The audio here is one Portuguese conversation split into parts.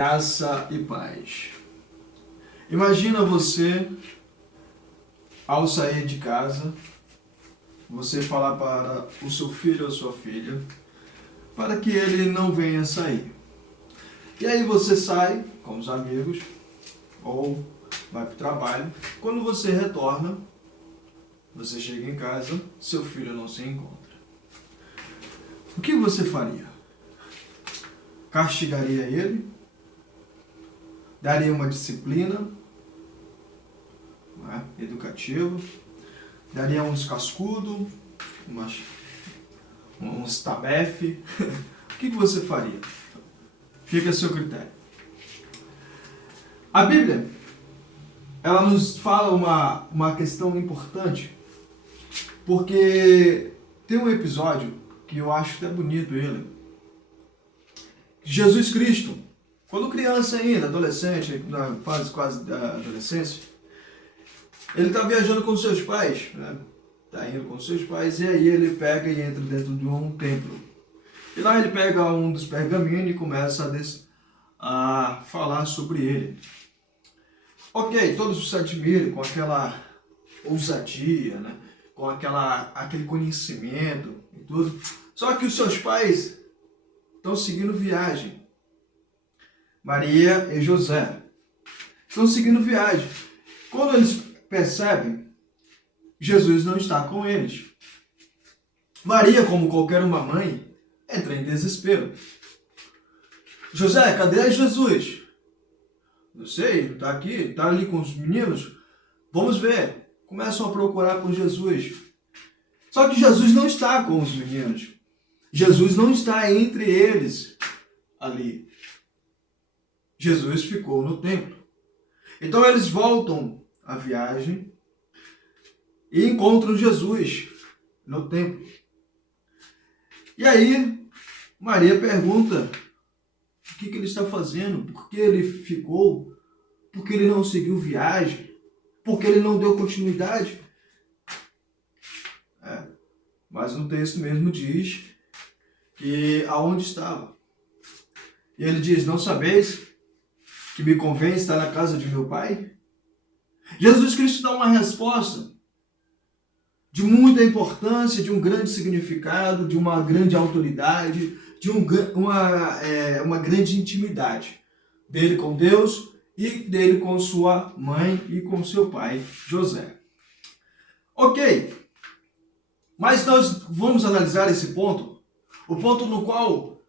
Graça e paz. Imagina você, ao sair de casa, você falar para o seu filho ou sua filha para que ele não venha sair. E aí você sai com os amigos ou vai para o trabalho. Quando você retorna, você chega em casa, seu filho não se encontra. O que você faria? Castigaria ele? Daria uma disciplina educativa? Daria uns cascudo? Uns tabefe? O que você faria? Fica a seu critério. A Bíblia, ela nos fala uma questão importante, porque tem um episódio que eu acho até bonito ele. Jesus Cristo, quando criança ainda, adolescente, na fase quase da adolescência, ele está viajando com seus pais, Está indo com seus pais, e aí ele pega e entra dentro de um templo. E lá ele pega um dos pergaminhos e começa a falar sobre ele. Ok, todos se admiram com aquela ousadia, com aquele conhecimento e tudo. Só que os seus pais estão seguindo viagem. Maria e José estão seguindo viagem. Quando eles percebem, Jesus não está com eles. Maria, como qualquer uma mãe, entra em desespero. José, cadê Jesus? Não sei, está aqui, está ali com os meninos. Vamos ver. Começam a procurar por Jesus. Só que Jesus não está com os meninos. Jesus não está entre eles ali. Jesus ficou no templo. Então eles voltam à viagem e encontram Jesus no templo. E aí Maria pergunta o que ele está fazendo, por que ele ficou, por que ele não seguiu viagem, por que ele não deu continuidade. Mas no texto mesmo diz que aonde estava. E ele diz, não sabeis que me convém estar na casa de meu pai? Jesus Cristo dá uma resposta de muita importância, de um grande significado, de uma grande autoridade, de uma grande intimidade dele com Deus e dele com sua mãe e com seu pai, José. Ok, mas nós vamos analisar esse ponto, o ponto no qual,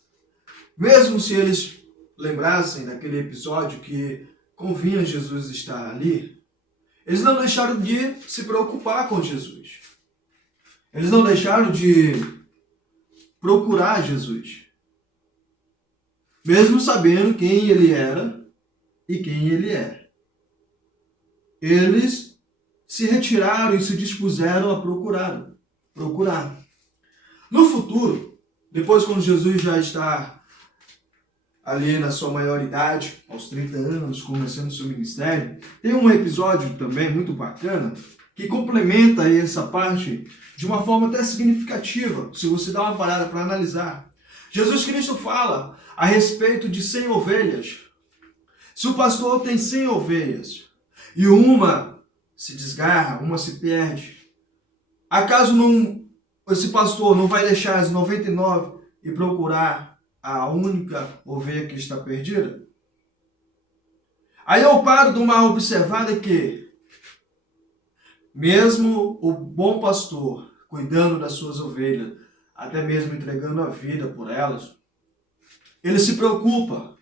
mesmo se eles lembrassem daquele episódio que convinha Jesus estar ali, eles não deixaram de se preocupar com Jesus. Eles não deixaram de procurar Jesus. Mesmo sabendo quem ele era e quem ele é. Eles se retiraram e se dispuseram a procurar. No futuro, depois quando Jesus já está ali na sua maioridade, aos 30 anos, começando seu ministério, tem um episódio também muito bacana que complementa essa parte de uma forma até significativa, se você dá uma parada para analisar. Jesus Cristo fala a respeito de 100 ovelhas. Se o pastor tem 100 ovelhas e uma se desgarra, uma se perde, acaso esse pastor não vai deixar as 99 e procurar a única ovelha que está perdida? Aí eu paro de uma observada que, mesmo o bom pastor cuidando das suas ovelhas, até mesmo entregando a vida por elas, ele se preocupa.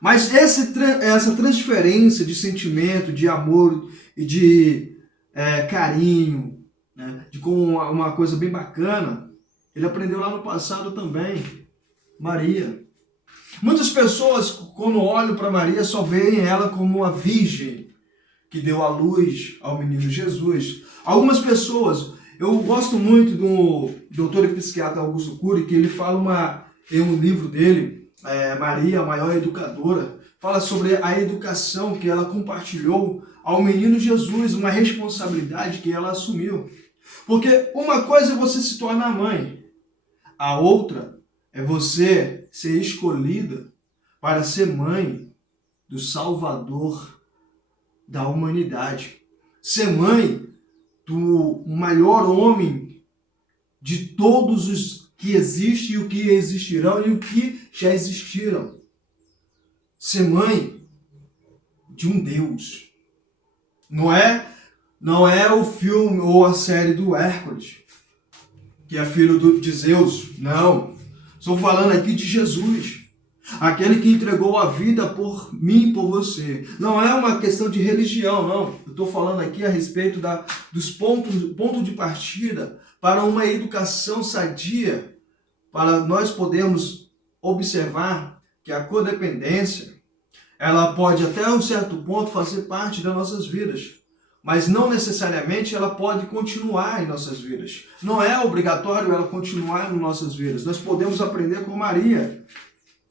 Mas essa transferência de sentimento, de amor e de carinho, de como uma coisa bem bacana, ele aprendeu lá no passado também. Maria. Muitas pessoas, quando olham para Maria, só veem ela como uma virgem que deu à luz ao menino Jesus. Algumas pessoas, eu gosto muito do doutor e psiquiatra Augusto Cury, que ele fala em um livro dele, Maria, a maior educadora, fala sobre a educação que ela compartilhou ao menino Jesus, uma responsabilidade que ela assumiu. Porque uma coisa é você se tornar mãe, a outra é você ser escolhida para ser mãe do Salvador da humanidade. Ser mãe do maior homem de todos os que existem e o que existirão e o que já existiram. Ser mãe de um Deus. Não é o filme ou a série do Hércules, que é filho de Zeus. Não. Estou falando aqui de Jesus. Aquele que entregou a vida por mim e por você. Não é uma questão de religião, não. Eu estou falando aqui a respeito dos pontos de partida para uma educação sadia, para nós podermos observar que a codependência, ela pode até um certo ponto fazer parte das nossas vidas, mas não necessariamente ela pode continuar em nossas vidas. Não é obrigatório ela continuar em nossas vidas. Nós podemos aprender com Maria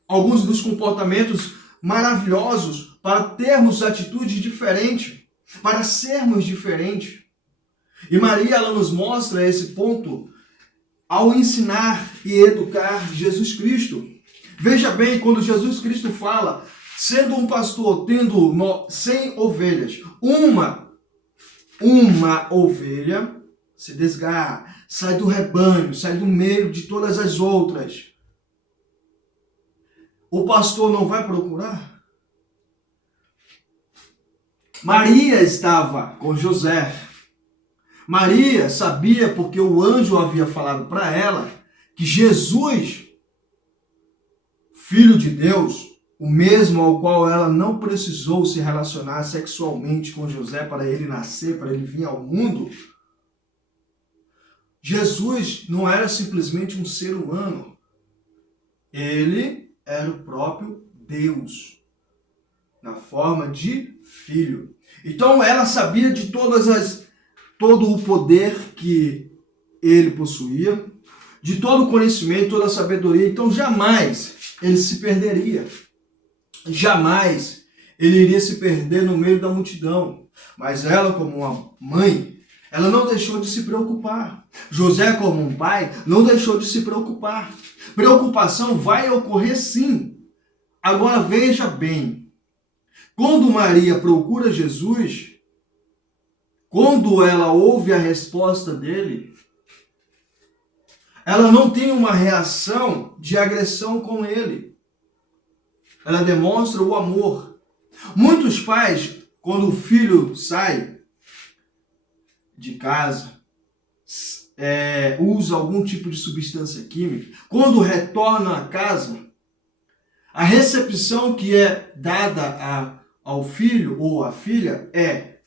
alguns dos comportamentos maravilhosos para termos atitudes diferentes, para sermos diferentes. E Maria, ela nos mostra esse ponto ao ensinar e educar Jesus Cristo. Veja bem, quando Jesus Cristo fala, sendo um pastor, tendo 100 ovelhas, uma ovelha se desgarra, sai do rebanho, sai do meio de todas as outras. O pastor não vai procurar? Maria estava com José. Maria sabia, porque o anjo havia falado para ela, que Jesus, filho de Deus, o mesmo ao qual ela não precisou se relacionar sexualmente com José para ele nascer, para ele vir ao mundo. Jesus não era simplesmente um ser humano. Ele era o próprio Deus, na forma de filho. Então ela sabia de todo o poder que ele possuía, de todo o conhecimento, toda a sabedoria. Então jamais ele se perderia. Jamais ele iria se perder no meio da multidão. Mas ela, como uma mãe, ela não deixou de se preocupar. José, como um pai, não deixou de se preocupar. Preocupação vai ocorrer sim. Agora veja bem, quando Maria procura Jesus, quando ela ouve a resposta dele, ela não tem uma reação de agressão com ele. Ela demonstra o amor. Muitos pais, quando o filho sai de casa, usa algum tipo de substância química, quando retorna à casa, a recepção que é dada ao filho ou à filha é: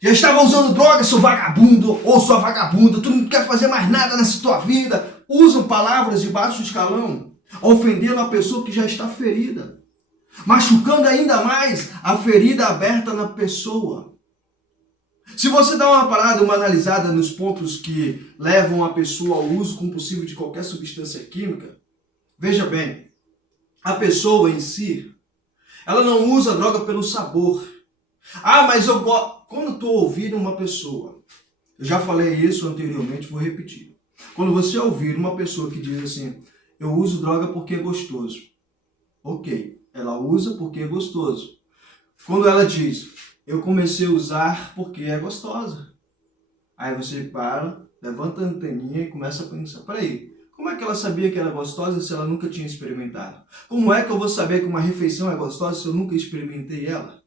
já estava usando droga, seu vagabundo, ou sua vagabunda, tu não quer fazer mais nada nessa tua vida. Usam palavras de baixo escalão, ofendendo a pessoa que já está ferida, machucando ainda mais a ferida aberta na pessoa. Se você dá uma parada, uma analisada nos pontos que levam a pessoa ao uso compulsivo de qualquer substância química, veja bem, a pessoa em si, ela não usa droga pelo sabor. Mas eu gosto. Quando eu estou ouvindo uma pessoa, eu já falei isso anteriormente, vou repetir. Quando você ouvir uma pessoa que diz assim, eu uso droga porque é gostoso. Ok, ela usa porque é gostoso. Quando ela diz, eu comecei a usar porque é gostosa. Aí você para, levanta a anteninha e começa a pensar, peraí, como é que ela sabia que era gostosa se ela nunca tinha experimentado? Como é que eu vou saber que uma refeição é gostosa se eu nunca experimentei ela?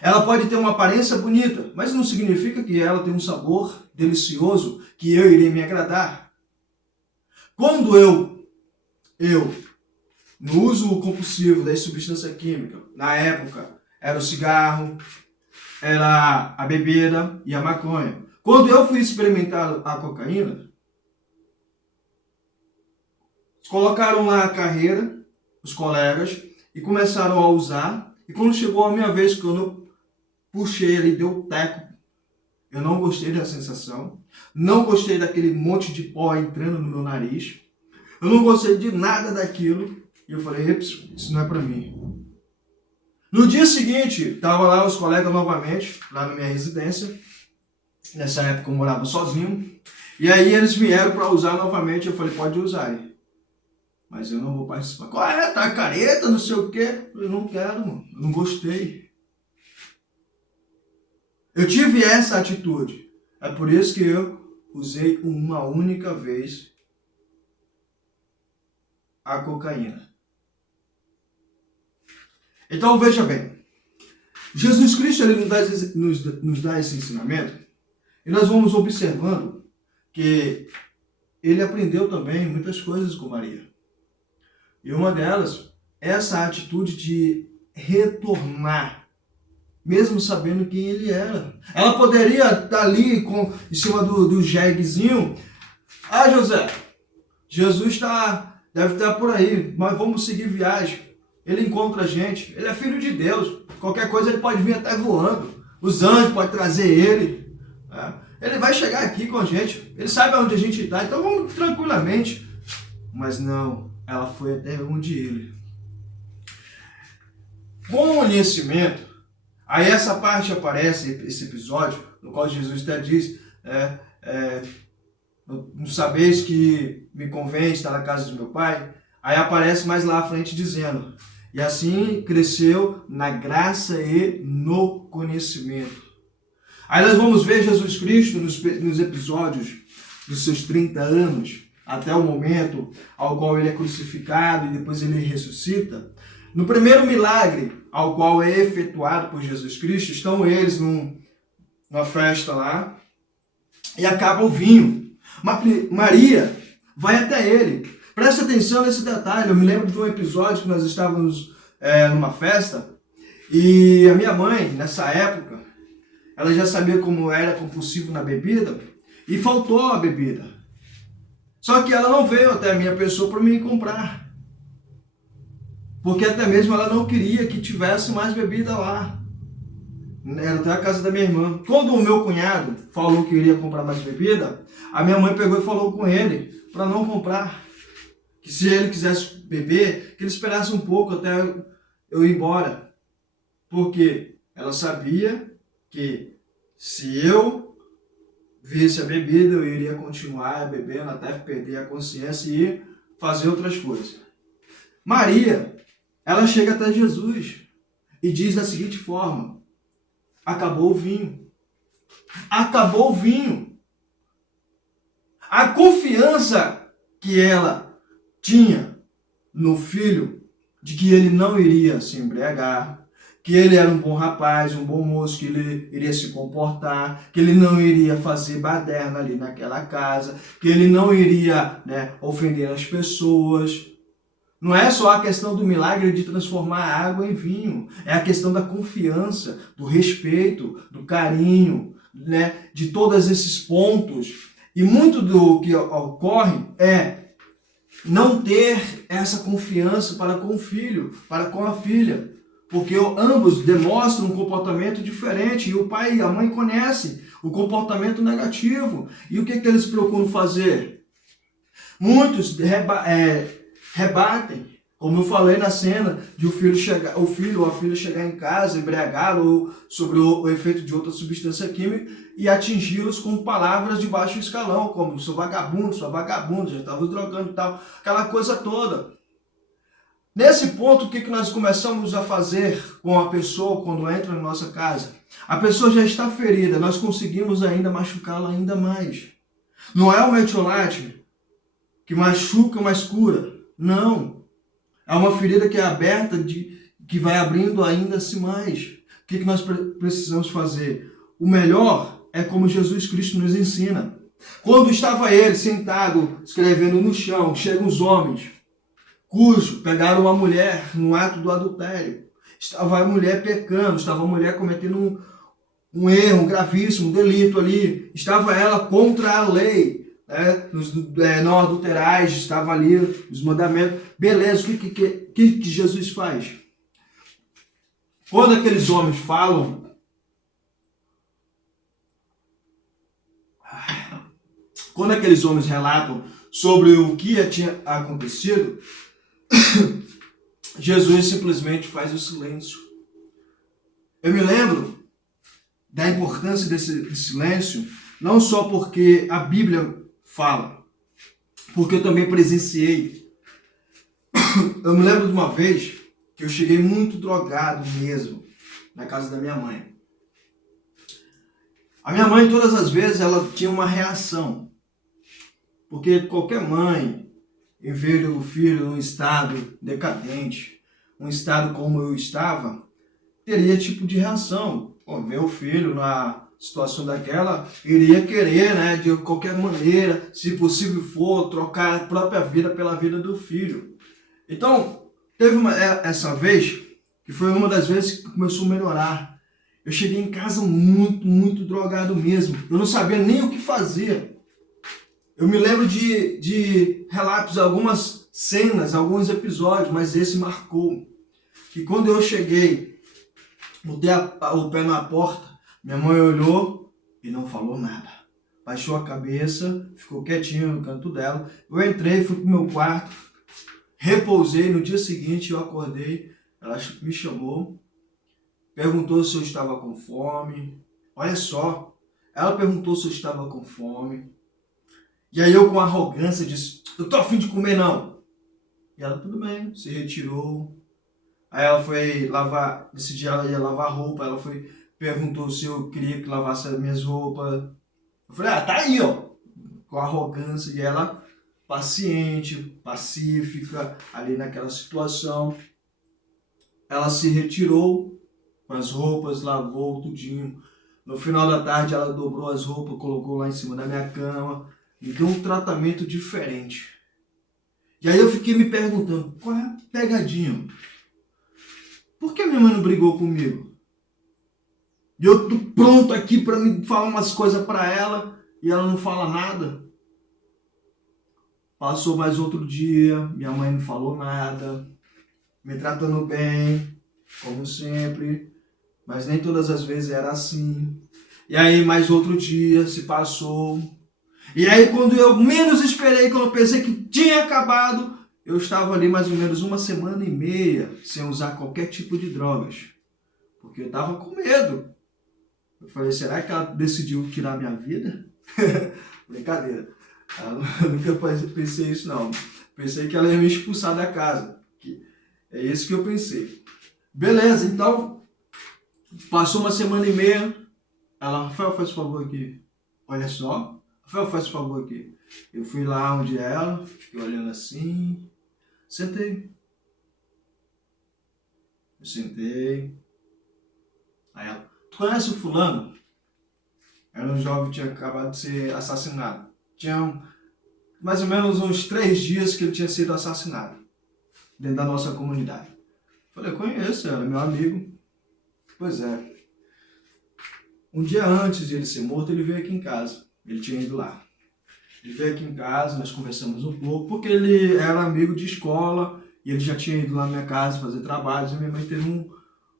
Ela pode ter uma aparência bonita, mas não significa que ela tem um sabor delicioso que eu irei me agradar. Quando eu no uso compulsivo da substância química, na época, era o cigarro, era a bebida e a maconha. Quando eu fui experimentar a cocaína, colocaram lá a carreira, os colegas, e começaram a usar. E quando chegou a minha vez, quando eu puxei ele, deu teco, eu não gostei da sensação, não gostei daquele monte de pó entrando no meu nariz, eu não gostei de nada daquilo, e eu falei, isso não é pra mim. No dia seguinte, estavam lá os colegas novamente, lá na minha residência, nessa época eu morava sozinho, e aí eles vieram para usar novamente, eu falei, pode usar aí. mas eu não vou participar. Qual é? Tá careta, não sei o quê. Eu não quero, mano. Eu não gostei. Eu tive essa atitude. É por isso que eu usei uma única vez a cocaína. Então veja bem. Jesus Cristo ele nos dá esse ensinamento e nós vamos observando que ele aprendeu também muitas coisas com Maria. E uma delas é essa atitude de retornar, mesmo sabendo quem ele era. Ela poderia estar ali em cima do jeguezinho. Ah, José, Jesus deve estar por aí, mas vamos seguir viagem. Ele encontra a gente, ele é filho de Deus. Qualquer coisa ele pode vir até voando. Os anjos podem trazer ele. Né? Ele vai chegar aqui com a gente. Ele sabe onde a gente está, então vamos tranquilamente. Mas não, ela foi até onde ele. Com o conhecimento, aí essa parte aparece, esse episódio, no qual Jesus até diz, não sabeis que me convém estar na casa do meu pai? Aí aparece mais lá à frente dizendo, e assim cresceu na graça e no conhecimento. Aí nós vamos ver Jesus Cristo nos episódios dos seus 30 anos, até o momento ao qual ele é crucificado e depois ele ressuscita. No primeiro milagre ao qual é efetuado por Jesus Cristo, estão eles numa festa lá e acaba o vinho. Maria vai até ele. Presta atenção nesse detalhe. Eu me lembro de um episódio que nós estávamos numa festa e a minha mãe, nessa época, ela já sabia como era compulsivo na bebida e faltou a bebida. Só que ela não veio até a minha pessoa para me comprar. Porque até mesmo ela não queria que tivesse mais bebida lá. Era até a casa da minha irmã. Quando o meu cunhado falou que iria comprar mais bebida, a minha mãe pegou e falou com ele para não comprar. Que se ele quisesse beber, que ele esperasse um pouco até eu ir embora. Porque ela sabia que se eu visse a bebida, eu iria continuar bebendo até perder a consciência e fazer outras coisas. Maria, ela chega até Jesus e diz da seguinte forma, acabou o vinho. Acabou o vinho. A confiança que ela tinha no filho de que ele não iria se embriagar, que ele era um bom rapaz, um bom moço, que ele iria se comportar, que ele não iria fazer baderna ali naquela casa, que ele não iria, ofender as pessoas. Não é só a questão do milagre de transformar a água em vinho, é a questão da confiança, do respeito, do carinho, de todos esses pontos. E muito do que ocorre é não ter essa confiança para com o filho, para com a filha. Porque ambos demonstram um comportamento diferente e o pai e a mãe conhecem o comportamento negativo. E o que eles procuram fazer? Muitos rebatem, como eu falei na cena, de o filho ou a filha chegar em casa embriagado ou sobre o efeito de outra substância química e atingi-los com palavras de baixo escalão, como sua vagabunda, já estava drogando e tal, aquela coisa toda. Nesse ponto, o que nós começamos a fazer com a pessoa quando entra na nossa casa? A pessoa já está ferida, nós conseguimos ainda machucá-la ainda mais. Não é o metiolate que machuca, mas cura. Não. É uma ferida que é aberta, que vai abrindo ainda assim mais. O que nós precisamos fazer? O melhor é como Jesus Cristo nos ensina. Quando estava ele sentado, escrevendo no chão, chegam os homens, cujo pegaram uma mulher no ato do adultério. Estava a mulher pecando, estava a mulher cometendo um erro, um gravíssimo delito ali. Estava ela contra a lei. Não adulterais, estava ali os mandamentos. Beleza, o que Jesus faz? Quando aqueles homens falam, quando aqueles homens relatam sobre o que tinha acontecido, Jesus simplesmente faz o silêncio. Eu me lembro da importância desse silêncio, não só porque a Bíblia fala, porque eu também presenciei Eu me lembro de uma vez que eu cheguei muito drogado mesmo na casa da minha mãe. A minha mãe, todas as vezes, ela tinha uma reação. Porque qualquer mãe, em ver o filho num estado decadente, um estado como eu estava, teria tipo de reação. Pô, ver o filho na situação daquela, iria querer, né, de qualquer maneira, se possível for, trocar a própria vida pela vida do filho. Então, teve essa vez, que foi uma das vezes que começou a melhorar. Eu cheguei em casa muito drogado mesmo. Eu não sabia nem o que fazer. Eu me lembro de relatos, algumas cenas, alguns episódios, mas esse marcou. Que quando eu cheguei, botei o pé na porta, minha mãe olhou e não falou nada. Baixou a cabeça, ficou quietinha no canto dela. Eu entrei, fui pro meu quarto, repousei. No dia seguinte eu acordei, ela me chamou, perguntou se eu estava com fome. Olha só, ela perguntou se eu estava com fome. E aí eu com arrogância disse, eu tô afim de comer não. E ela, tudo bem, se retirou. Aí ela foi lavar, nesse dia ela ia lavar roupa, ela perguntou se eu queria que lavasse as minhas roupas. Eu falei, tá aí, ó, com arrogância. E ela, paciente, pacífica, ali naquela situação, ela se retirou com as roupas, lavou tudinho. No final da tarde ela dobrou as roupas, colocou lá em cima da minha cama, me deu um tratamento diferente. E aí eu fiquei me perguntando, qual é a pegadinha? Por que minha mãe não brigou comigo? E eu tô pronto aqui para me falar umas coisas para ela e ela não fala nada. Passou mais outro dia, minha mãe não falou nada, me tratando bem, como sempre, mas nem todas as vezes era assim. E aí mais outro dia se passou. E aí quando eu menos esperei, quando eu pensei que tinha acabado, eu estava ali mais ou menos 1,5 semana sem usar qualquer tipo de drogas. Porque eu estava com medo. Eu falei, será que ela decidiu tirar minha vida? Brincadeira. Eu nunca pensei isso não. Pensei que ela ia me expulsar da casa. É isso que eu pensei. Beleza, então passou 1,5 semana. Ela, Rafael, faz favor aqui. Olha só. Rafael, faz favor aqui. Eu fui lá onde ela, fiquei olhando assim. Sentei. Eu sentei. Aí ela, tu conhece o fulano? Era um jovem que tinha acabado de ser assassinado. Tinha mais ou menos uns 3 dias que ele tinha sido assassinado. Dentro da nossa comunidade. Falei, conheço, era meu amigo. Pois é. Um dia antes de ele ser morto, ele veio aqui em casa. Ele tinha ido lá. Ele veio aqui em casa, nós conversamos um pouco, porque ele era amigo de escola e ele já tinha ido lá na minha casa fazer trabalhos e minha mãe teve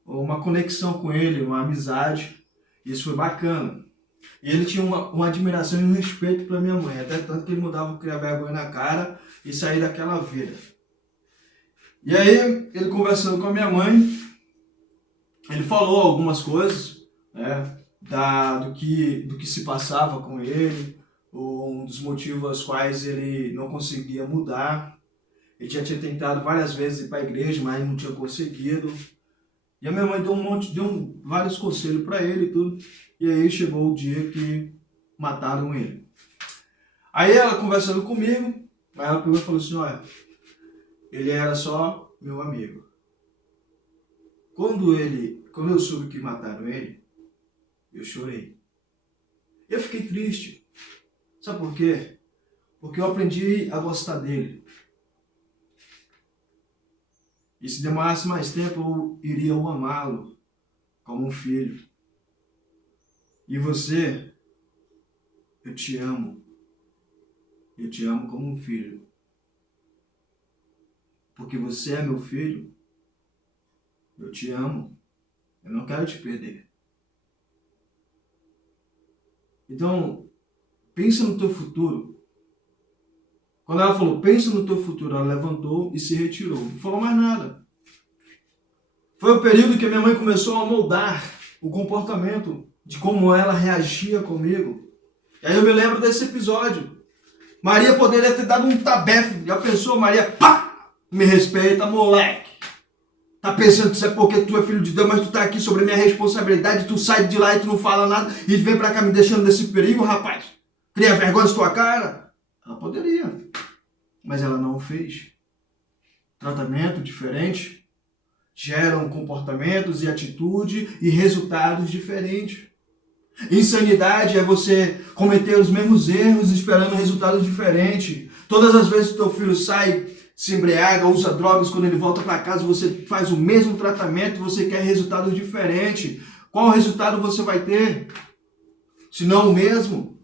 uma conexão com ele, uma amizade. Isso foi bacana. E ele tinha uma admiração e um respeito pela minha mãe, até tanto que ele mudava criar vergonha na cara e sair daquela vida. E aí, ele conversando com a minha mãe, ele falou algumas coisas, né, do que se passava com ele, um dos motivos aos quais ele não conseguia mudar. Ele já tinha tentado várias vezes ir para a igreja, mas não tinha conseguido. E a minha mãe deu vários conselhos para ele e tudo. E aí chegou o dia que mataram ele. Aí ela conversando comigo, aí ela pegou e falou assim, olha, ele era só meu amigo. Quando eu soube que mataram ele, eu chorei. Eu fiquei triste. Sabe por quê? Porque eu aprendi a gostar dele. E se demorasse mais tempo, eu iria amá-lo como um filho. E você, eu te amo. Eu te amo como um filho. Porque você é meu filho. Eu te amo. Eu não quero te perder. Então, pensa no teu futuro. Quando ela falou, pensa no teu futuro, ela levantou e se retirou. Não falou mais nada. Foi o período que a minha mãe começou a moldar o comportamento de como ela reagia comigo. E aí eu me lembro desse episódio. Maria poderia ter dado um tabefe. Já pensou, Maria? Pá! Me respeita, moleque. Tá pensando que isso é porque tu é filho de Deus, mas tu tá aqui sobre a minha responsabilidade, tu sai de lá e tu não fala nada e vem pra cá me deixando nesse perigo, rapaz. Cria vergonha na tua cara? Ela poderia, mas ela não o fez. Tratamento diferente geram comportamentos e atitude e resultados diferentes. Insanidade é você cometer os mesmos erros esperando resultados diferentes. Todas as vezes que teu filho sai, se embriaga, usa drogas, quando ele volta para casa, você faz o mesmo tratamento e você quer resultados diferentes. Qual resultado você vai ter? Se não o mesmo?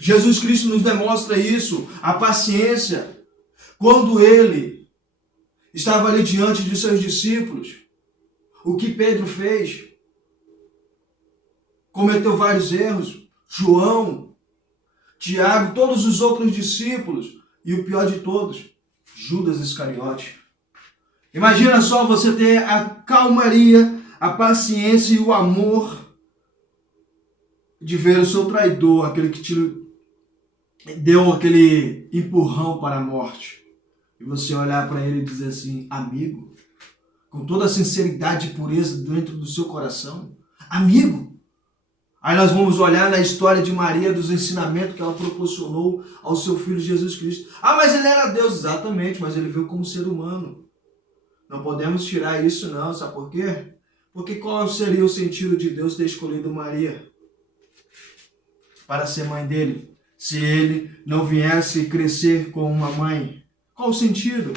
Jesus Cristo nos demonstra isso, a paciência. Quando ele estava ali diante de seus discípulos, o que Pedro fez? Cometeu vários erros. João, Tiago, todos os outros discípulos. E o pior de todos, Judas Iscariote. Imagina só você ter a calmaria, a paciência e o amor de ver o seu traidor, aquele que te deu aquele empurrão para a morte. E você olhar para ele e dizer assim, amigo, com toda a sinceridade e pureza dentro do seu coração, amigo. Aí nós vamos olhar na história de Maria, dos ensinamentos que ela proporcionou ao seu filho Jesus Cristo. Ah, mas ele era Deus, exatamente, mas ele veio como ser humano. Não podemos tirar isso não, sabe por quê? Porque qual seria o sentido de Deus ter escolhido Maria para ser mãe dele, se ele não viesse crescer com uma mãe? Qual o sentido?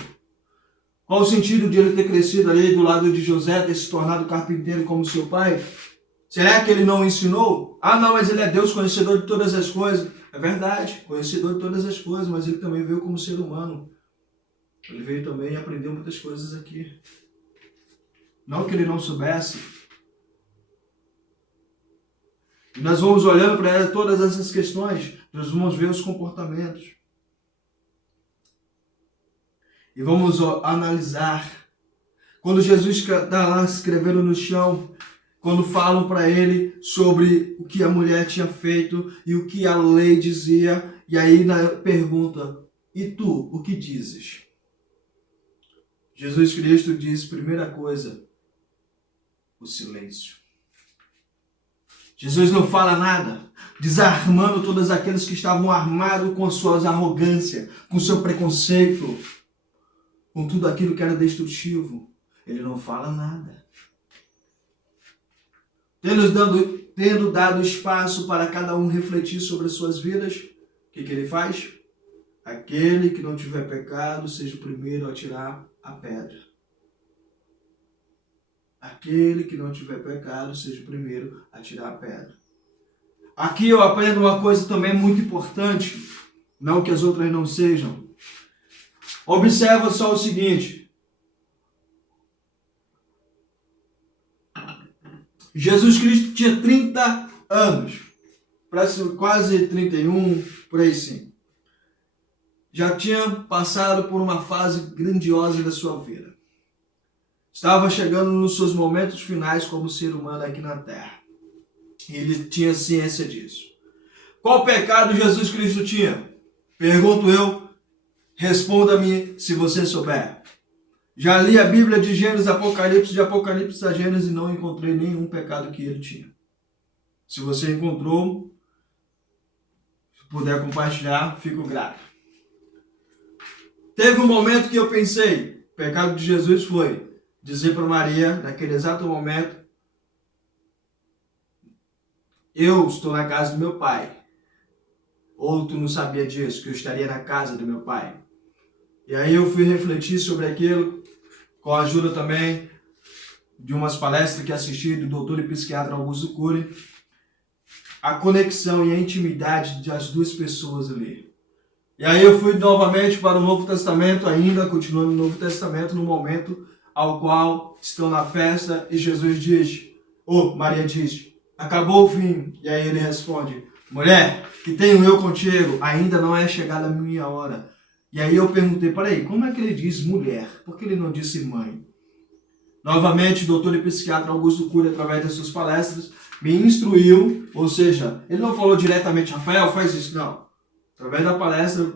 Qual o sentido de ele ter crescido ali do lado de José, ter se tornado carpinteiro como seu pai? Será que ele não ensinou? Ah, não, mas ele é Deus, conhecedor de todas as coisas. É verdade, conhecedor de todas as coisas, mas ele também veio como ser humano. Ele veio também e aprendeu muitas coisas aqui. Não que ele não soubesse. E nós vamos olhando para todas essas questões, nós vamos ver os comportamentos. E vamos analisar. Quando Jesus está lá escrevendo no chão, quando falam para ele sobre o que a mulher tinha feito e o que a lei dizia, e aí na pergunta, e tu, o que dizes? Jesus Cristo diz, primeira coisa, o silêncio. Jesus não fala nada, desarmando todos aqueles que estavam armados com suas arrogâncias, com seu preconceito, com tudo aquilo que era destrutivo. Ele não fala nada. Tendo dado espaço para cada um refletir sobre as suas vidas, o que ele faz? Aquele que não tiver pecado, seja o primeiro a tirar a pedra. Aquele que não tiver pecado, seja o primeiro a tirar a pedra. Aqui eu aprendo uma coisa também muito importante, não que as outras não sejam. Observa só o seguinte. Jesus Cristo tinha 30 anos, quase 31, por aí sim. Já tinha passado por uma fase grandiosa da sua vida. Estava chegando nos seus momentos finais como ser humano aqui na Terra. E ele tinha ciência disso. Qual pecado Jesus Cristo tinha? Pergunto eu, responda-me se você souber. Já li a Bíblia de Gênesis, de Apocalipse a Gênesis e não encontrei nenhum pecado que ele tinha. Se você encontrou, se puder compartilhar, fico grato. Teve um momento que eu pensei, o pecado de Jesus foi dizer para Maria, naquele exato momento, eu estou na casa do meu pai. Ou tu não sabia disso, que eu estaria na casa do meu pai. E aí eu fui refletir sobre aquilo, com a ajuda também de umas palestras que assisti do doutor e psiquiatra Augusto Cury, a conexão e a intimidade das duas pessoas ali. E aí eu fui novamente para o Novo Testamento, ainda continuando no Novo Testamento, no momento ao qual estão na festa e Jesus diz, Maria diz, acabou o vinho. E aí ele responde, mulher, que tenho eu contigo, ainda não é chegada a minha hora. E aí eu perguntei, peraí, como é que ele diz mulher? Por que ele não disse mãe? Novamente, o doutor e psiquiatra Augusto Cury, através das suas palestras, me instruiu, ou seja, ele não falou diretamente, Rafael, faz isso, não. Através da palestra,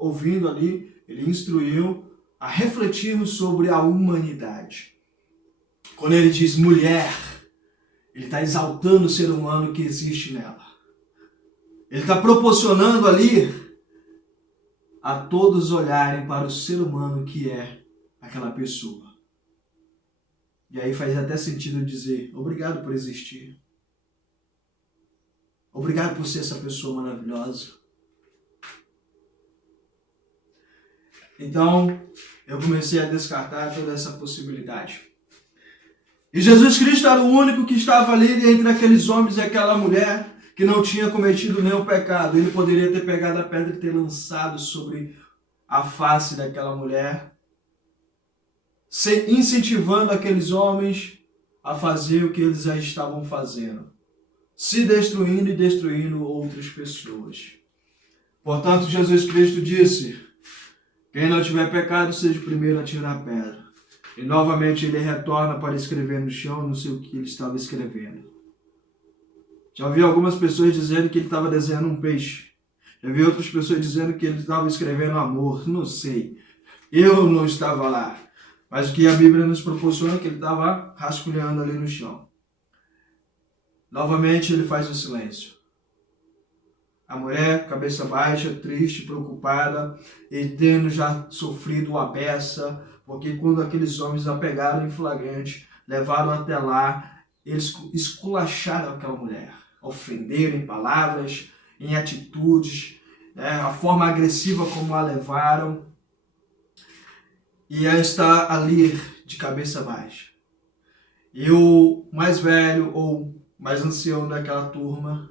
ouvindo ali, ele instruiu a refletirmos sobre a humanidade. Quando ele diz mulher, ele está exaltando o ser humano que existe nela. Ele está proporcionando ali a todos olharem para o ser humano que é aquela pessoa. E aí faz até sentido dizer, obrigado por existir. Obrigado por ser essa pessoa maravilhosa. Então, eu comecei a descartar toda essa possibilidade. E Jesus Cristo era o único que estava ali entre aqueles homens e aquela mulher que não tinha cometido nenhum pecado. Ele poderia ter pegado a pedra e ter lançado sobre a face daquela mulher, incentivando aqueles homens a fazer o que eles já estavam fazendo, se destruindo e destruindo outras pessoas. Portanto, Jesus Cristo disse, quem não tiver pecado, seja o primeiro a tirar a pedra. E novamente ele retorna para escrever no chão, não sei o que ele estava escrevendo. Já ouvi algumas pessoas dizendo que ele estava desenhando um peixe. Já vi outras pessoas dizendo que ele estava escrevendo amor. Não sei. Eu não estava lá. Mas o que a Bíblia nos proporciona é que ele estava rascunhando ali no chão. Novamente ele faz o silêncio. A mulher, cabeça baixa, triste, preocupada, e tendo já sofrido a beça, porque quando aqueles homens a pegaram em flagrante, levaram até lá, eles esculacharam aquela mulher, ofenderam em palavras, em atitudes, a forma agressiva como a levaram, e ela está ali de cabeça baixa. E o mais velho ou mais ancião daquela turma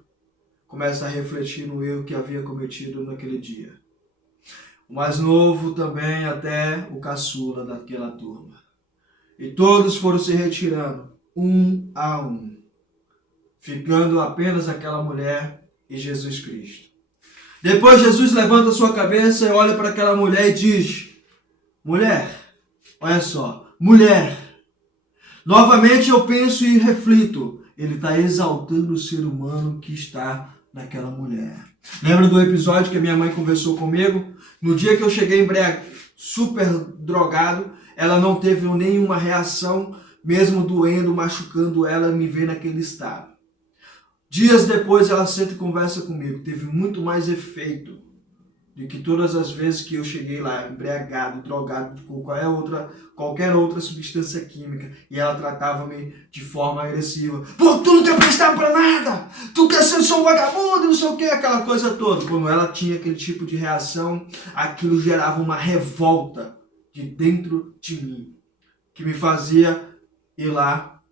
começa a refletir no erro que havia cometido naquele dia. O mais novo também, até o caçula daquela turma. E todos foram se retirando, um a um, ficando apenas aquela mulher e Jesus Cristo. Depois Jesus levanta sua cabeça e olha para aquela mulher e diz, mulher, olha só, mulher. Novamente eu penso e reflito, ele está exaltando o ser humano que está naquela mulher. Lembra do episódio que a minha mãe conversou comigo? No dia que eu cheguei super drogado, ela não teve nenhuma reação, mesmo doendo, machucando ela, me ver naquele estado. Dias depois ela senta e conversa comigo. Teve muito mais efeito do que todas as vezes que eu cheguei lá embriagado, drogado com qualquer outra substância química, e ela tratava-me de forma agressiva. Pô, tu não quer prestar pra nada! Tu quer ser só um vagabundo, não sei o que, aquela coisa toda. Quando ela tinha aquele tipo de reação, aquilo gerava uma revolta de dentro de mim, que me fazia ir lá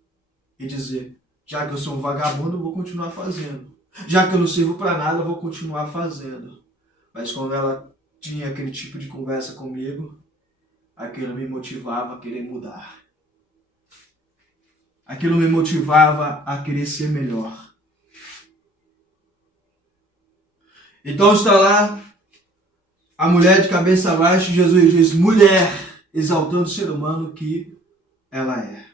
e dizer, já que eu sou um vagabundo, eu vou continuar fazendo. Já que eu não sirvo pra nada, eu vou continuar fazendo. Mas quando ela tinha aquele tipo de conversa comigo, aquilo me motivava a querer mudar. Aquilo me motivava a querer ser melhor. Então está lá a mulher de cabeça baixa e Jesus diz, mulher, exaltando o ser humano que ela é.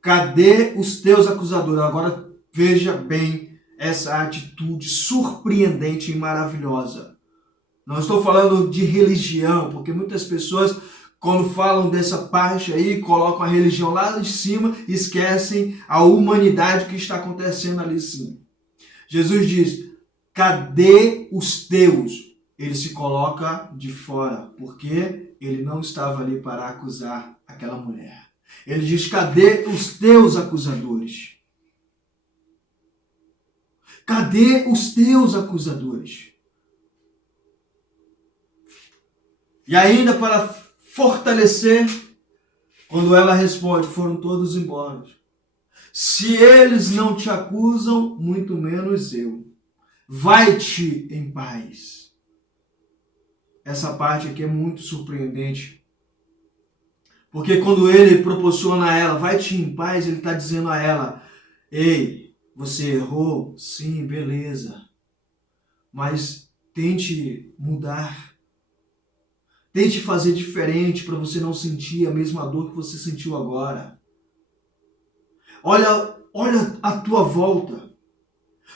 Cadê os teus acusadores? Agora veja bem essa atitude surpreendente e maravilhosa. Não estou falando de religião, porque muitas pessoas, quando falam dessa parte aí, colocam a religião lá de cima e esquecem a humanidade que está acontecendo ali sim. Jesus diz, cadê os teus? Ele se coloca de fora, porque ele não estava ali para acusar aquela mulher. Ele diz, cadê os teus acusadores? Cadê os teus acusadores? E ainda para fortalecer, quando ela responde, foram todos embora. Se eles não te acusam, muito menos eu. Vai-te em paz. Essa parte aqui é muito surpreendente. Porque quando ele proporciona a ela, vai-te em paz, ele está dizendo a ela, ei, você errou? Sim, beleza. Mas tente mudar. Tente fazer diferente para você não sentir a mesma dor que você sentiu agora. Olha a tua volta.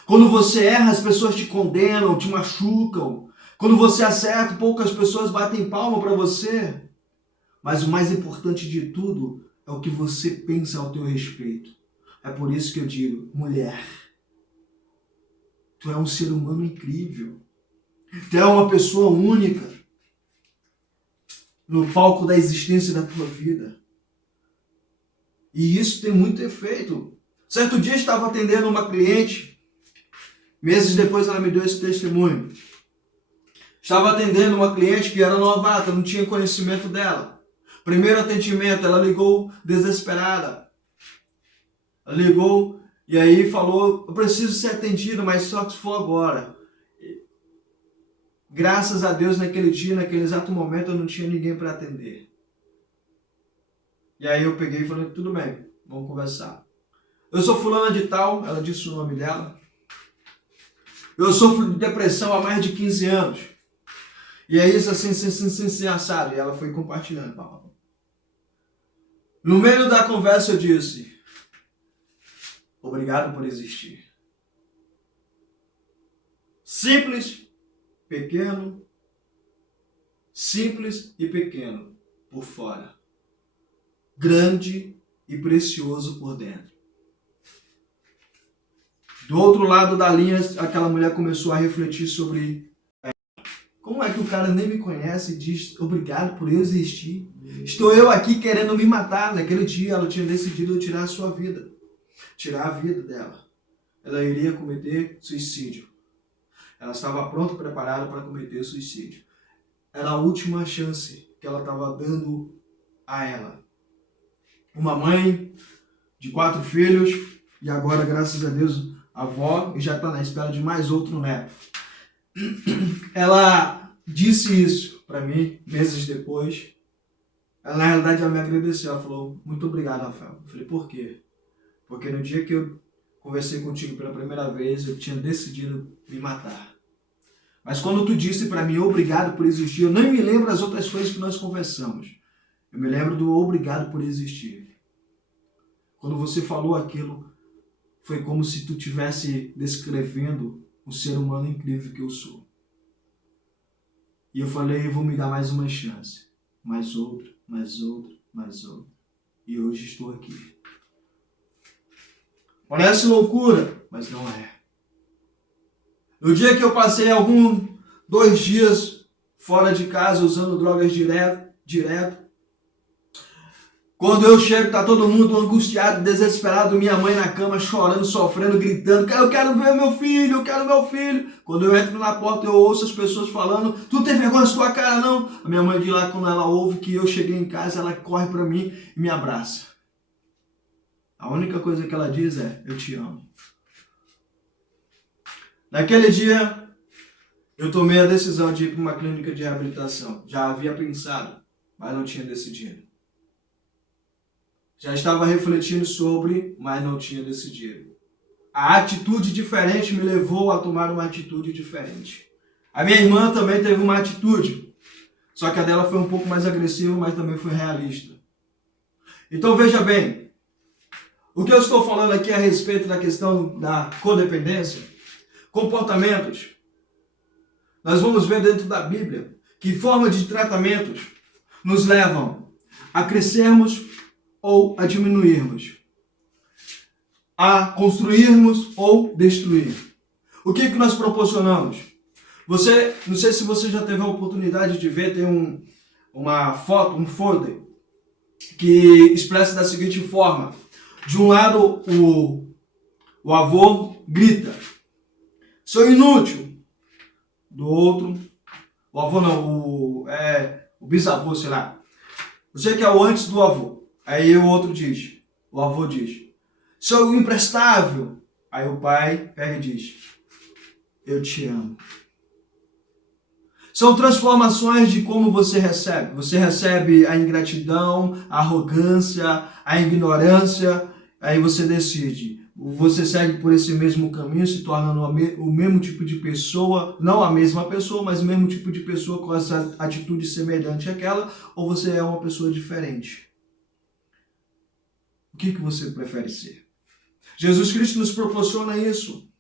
Quando você erra, as pessoas te condenam, te machucam, Quando você acerta, poucas pessoas batem palma para você. Mas o mais importante de tudo é o que você pensa ao teu respeito. É por isso que eu digo, mulher, tu é um ser humano incrível. Tu é uma pessoa única no palco da existência da tua vida. E isso tem muito efeito. Certo dia estava atendendo uma cliente, meses depois ela me deu esse testemunho. Estava atendendo uma cliente que era novata, não tinha conhecimento dela. Primeiro atendimento, ela ligou desesperada. Ela ligou e aí falou, eu preciso ser atendida, mas só que se for agora. Graças a Deus, naquele dia, naquele exato momento, eu não tinha ninguém para atender. E aí eu peguei e falei, tudo bem, vamos conversar. Eu sou fulana de tal, ela disse o nome dela. Eu sofro de depressão há mais de 15 anos. E é isso assim, assado. E ela foi compartilhando. No meio da conversa eu disse, obrigado por existir. Simples, pequeno, simples e pequeno por fora. Grande e precioso por dentro. Do outro lado da linha, aquela mulher começou a refletir sobre como é que o cara nem me conhece e diz obrigado por eu existir. Estou eu aqui querendo me matar. Naquele dia ela tinha decidido tirar a sua vida. Tirar a vida dela. Ela iria cometer suicídio. Ela estava pronta, preparada para cometer suicídio. Era a última chance que ela estava dando a ela. Uma mãe de 4 filhos e agora, graças a Deus, avó e já está na espera de mais outro neto. Ela disse isso para mim meses depois. Ela, na realidade, ela me agradeceu. Ela falou, muito obrigado, Rafael. Eu falei, por quê? Porque no dia que eu conversei contigo pela primeira vez, eu tinha decidido me matar. Mas quando tu disse para mim, obrigado por existir, eu nem me lembro das outras coisas que nós conversamos. Eu me lembro do obrigado por existir. Quando você falou aquilo, foi como se tu estivesse descrevendo o ser humano incrível que eu sou. E eu falei, eu vou me dar mais uma chance. Mais outra, mais outra, mais outra. E hoje estou aqui. Parece loucura, mas não é. No dia que eu passei 2 dias fora de casa usando drogas direto, quando eu chego, tá todo mundo angustiado, desesperado, minha mãe na cama chorando, sofrendo, gritando, eu quero ver meu filho, eu quero meu filho. Quando eu entro na porta, eu ouço as pessoas falando, tu não tem vergonha na sua cara não? A minha mãe de lá, quando ela ouve que eu cheguei em casa, ela corre pra mim e me abraça. A única coisa que ela diz é, eu te amo. Naquele dia, eu tomei a decisão de ir para uma clínica de reabilitação. Já havia pensado, mas não tinha decidido. Já estava refletindo sobre, mas não tinha decidido. A atitude diferente me levou a tomar uma atitude diferente. A minha irmã também teve uma atitude, só que a dela foi um pouco mais agressiva, mas também foi realista. Então veja bem, o que eu estou falando aqui é a respeito da questão da codependência, comportamentos. Nós vamos ver dentro da Bíblia que formas de tratamentos nos levam a crescermos ou a diminuirmos, a construirmos ou destruir. O que nós proporcionamos? Não sei se você já teve a oportunidade de ver, tem uma foto, um folder, que expressa da seguinte forma. De um lado, o avô grita, seu inútil. Do outro, o avô não, o bisavô, sei lá. Você que é o antes do avô. Aí o outro diz, o avô diz, seu imprestável. Aí o pai pega e diz, eu te amo. São transformações de como você recebe. Você recebe a ingratidão, a arrogância, a ignorância. Aí você decide. Você segue por esse mesmo caminho, se tornando o mesmo tipo de pessoa, não a mesma pessoa, mas o mesmo tipo de pessoa com essa atitude semelhante àquela, ou você é uma pessoa diferente. O que você prefere ser? Jesus Cristo nos proporciona isso.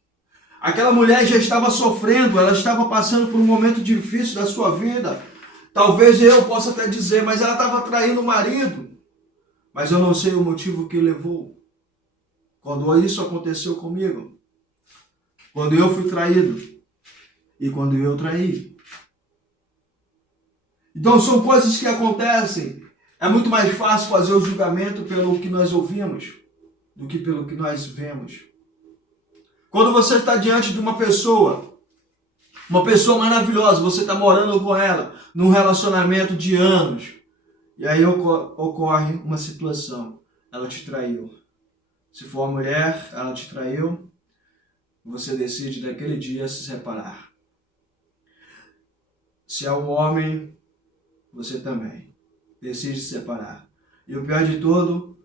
Aquela mulher já estava sofrendo, ela estava passando por um momento difícil da sua vida. Talvez eu possa até dizer, mas ela estava traindo o marido. Mas eu não sei o motivo que levou. Quando isso aconteceu comigo, quando eu fui traído e quando eu traí. Então são coisas que acontecem. É muito mais fácil fazer o julgamento pelo que nós ouvimos do que pelo que nós vemos. Quando você está diante de uma pessoa maravilhosa, você está morando com ela, num relacionamento de anos, e aí ocorre uma situação, ela te traiu. Se for uma mulher, ela te traiu, você decide daquele dia se separar. Se é um homem, você também decide se separar. E o pior de tudo,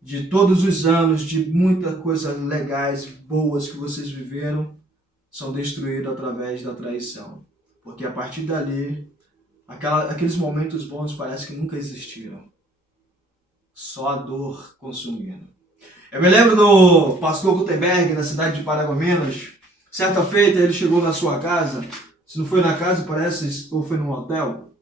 de todos os anos, de muitas coisas legais, boas que vocês viveram, são destruídos através da traição. Porque a partir dali, aqueles momentos bons parece que nunca existiram. Só a dor consumindo. Eu me lembro do pastor Gutenberg, na cidade de Paragominas. Certa feita, ele chegou na sua casa. Se não foi na casa, parece, ou foi num hotel.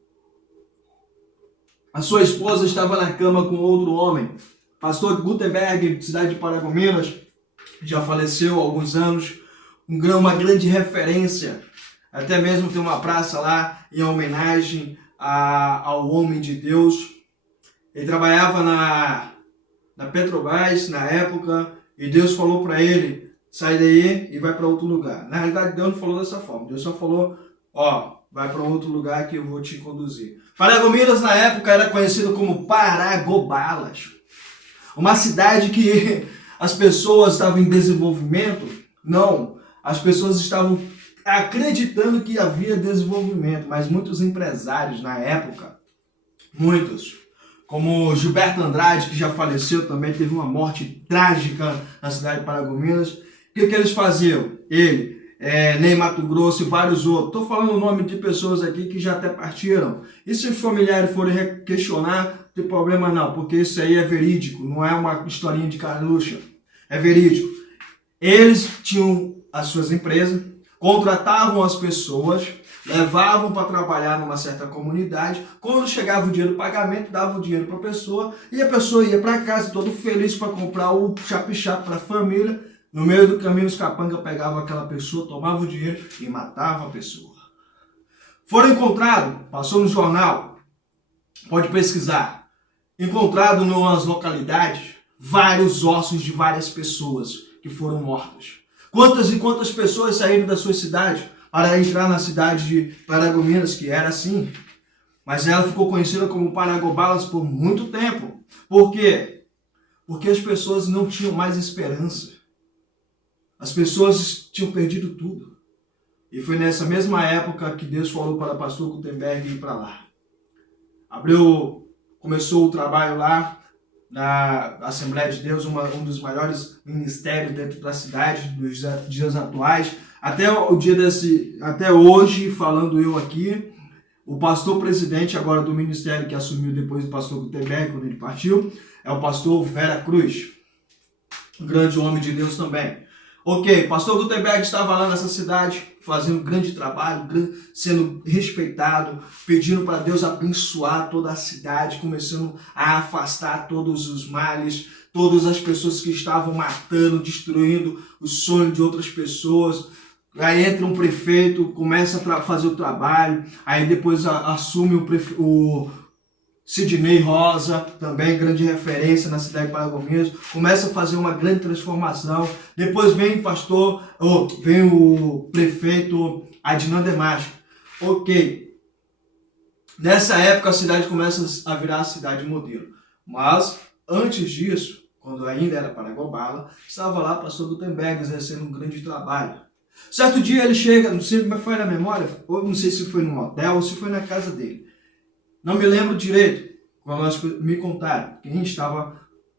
A sua esposa estava na cama com outro homem. Pastor Gutenberg, cidade de Paragominas, já faleceu há alguns anos. Uma grande referência. Até mesmo tem uma praça lá em homenagem ao homem de Deus. Ele trabalhava na Petrobras na época e Deus falou para ele, sai daí e vai para outro lugar. Na realidade, Deus não falou dessa forma. Deus só falou, vai para outro lugar que eu vou te conduzir. Paragominas na época era conhecido como Paragobalas. Uma cidade que as pessoas estavam em desenvolvimento? Não. As pessoas estavam acreditando que havia desenvolvimento, mas muitos empresários na época, muitos, como Gilberto Andrade, que já faleceu também, teve uma morte trágica na cidade de Paragominas. O que eles faziam? Ele, Ney Mato Grosso e vários outros. Estou falando o nome de pessoas aqui que já até partiram. E se os familiares forem questionar, não tem problema não, porque isso aí é verídico, não é uma historinha de carucha. É verídico. Eles tinham as suas empresas, contratavam as pessoas, levavam para trabalhar numa certa comunidade. Quando chegava o dia do pagamento, dava o dinheiro para a pessoa e a pessoa ia para casa todo feliz para comprar o chape-chape para a família. No meio do caminho, os capangas pegavam aquela pessoa, tomavam o dinheiro e matavam a pessoa. Foram encontrados, passou no jornal, pode pesquisar, encontrado em umas localidades vários ossos de várias pessoas que foram mortas. Quantas e quantas pessoas saíram da sua cidade para entrar na cidade de Paragominas, que era assim. Mas ela ficou conhecida como Paragobalas por muito tempo. Por quê? Porque as pessoas não tinham mais esperança. As pessoas tinham perdido tudo. E foi nessa mesma época que Deus falou para o pastor Gutenberg ir para lá. Começou o trabalho lá na Assembleia de Deus, um dos maiores ministérios dentro da cidade nos dias atuais. Até hoje, falando eu aqui, o pastor presidente agora do ministério que assumiu depois do pastor Gutenberg, quando ele partiu, é o pastor Vera Cruz, um grande homem de Deus também. Ok, pastor Gutenberg estava lá nessa cidade, fazendo um grande trabalho, sendo respeitado, pedindo para Deus abençoar toda a cidade, começando a afastar todos os males, todas as pessoas que estavam matando, destruindo o sonho de outras pessoas. Aí entra um prefeito, começa a fazer o trabalho, aí depois assume o Sidney Rosa, também grande referência na cidade de Paragominas, começa a fazer uma grande transformação. Depois vem o prefeito Adnan Demarchi. Ok, nessa época a cidade começa a virar a cidade modelo. Mas antes disso, quando ainda era Paragobala, estava lá o pastor Gutenberg exercendo um grande trabalho. Certo dia ele chega, não sei como foi na memória, ou não sei se foi num hotel ou se foi na casa dele. Não me lembro direito, quando me contaram. Quem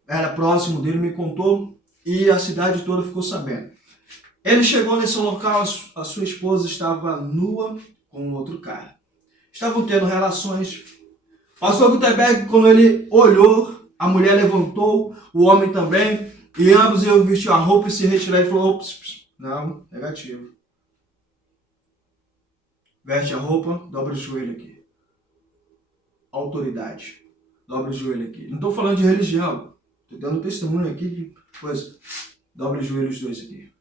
era próximo dele me contou e a cidade toda ficou sabendo. Ele chegou nesse local, a sua esposa estava nua com outro cara. Estavam tendo relações. Pastor Gutenberg, quando ele olhou, a mulher levantou, o homem também, e ambos iam vestir a roupa e se retirar. Ele falou, Não, negativo. Veste a roupa, dobra o joelho aqui. Autoridade. Dobra o joelho aqui. Não estou falando de religião. Estou dando testemunho aqui de coisa. Dobra o joelho os dois aqui.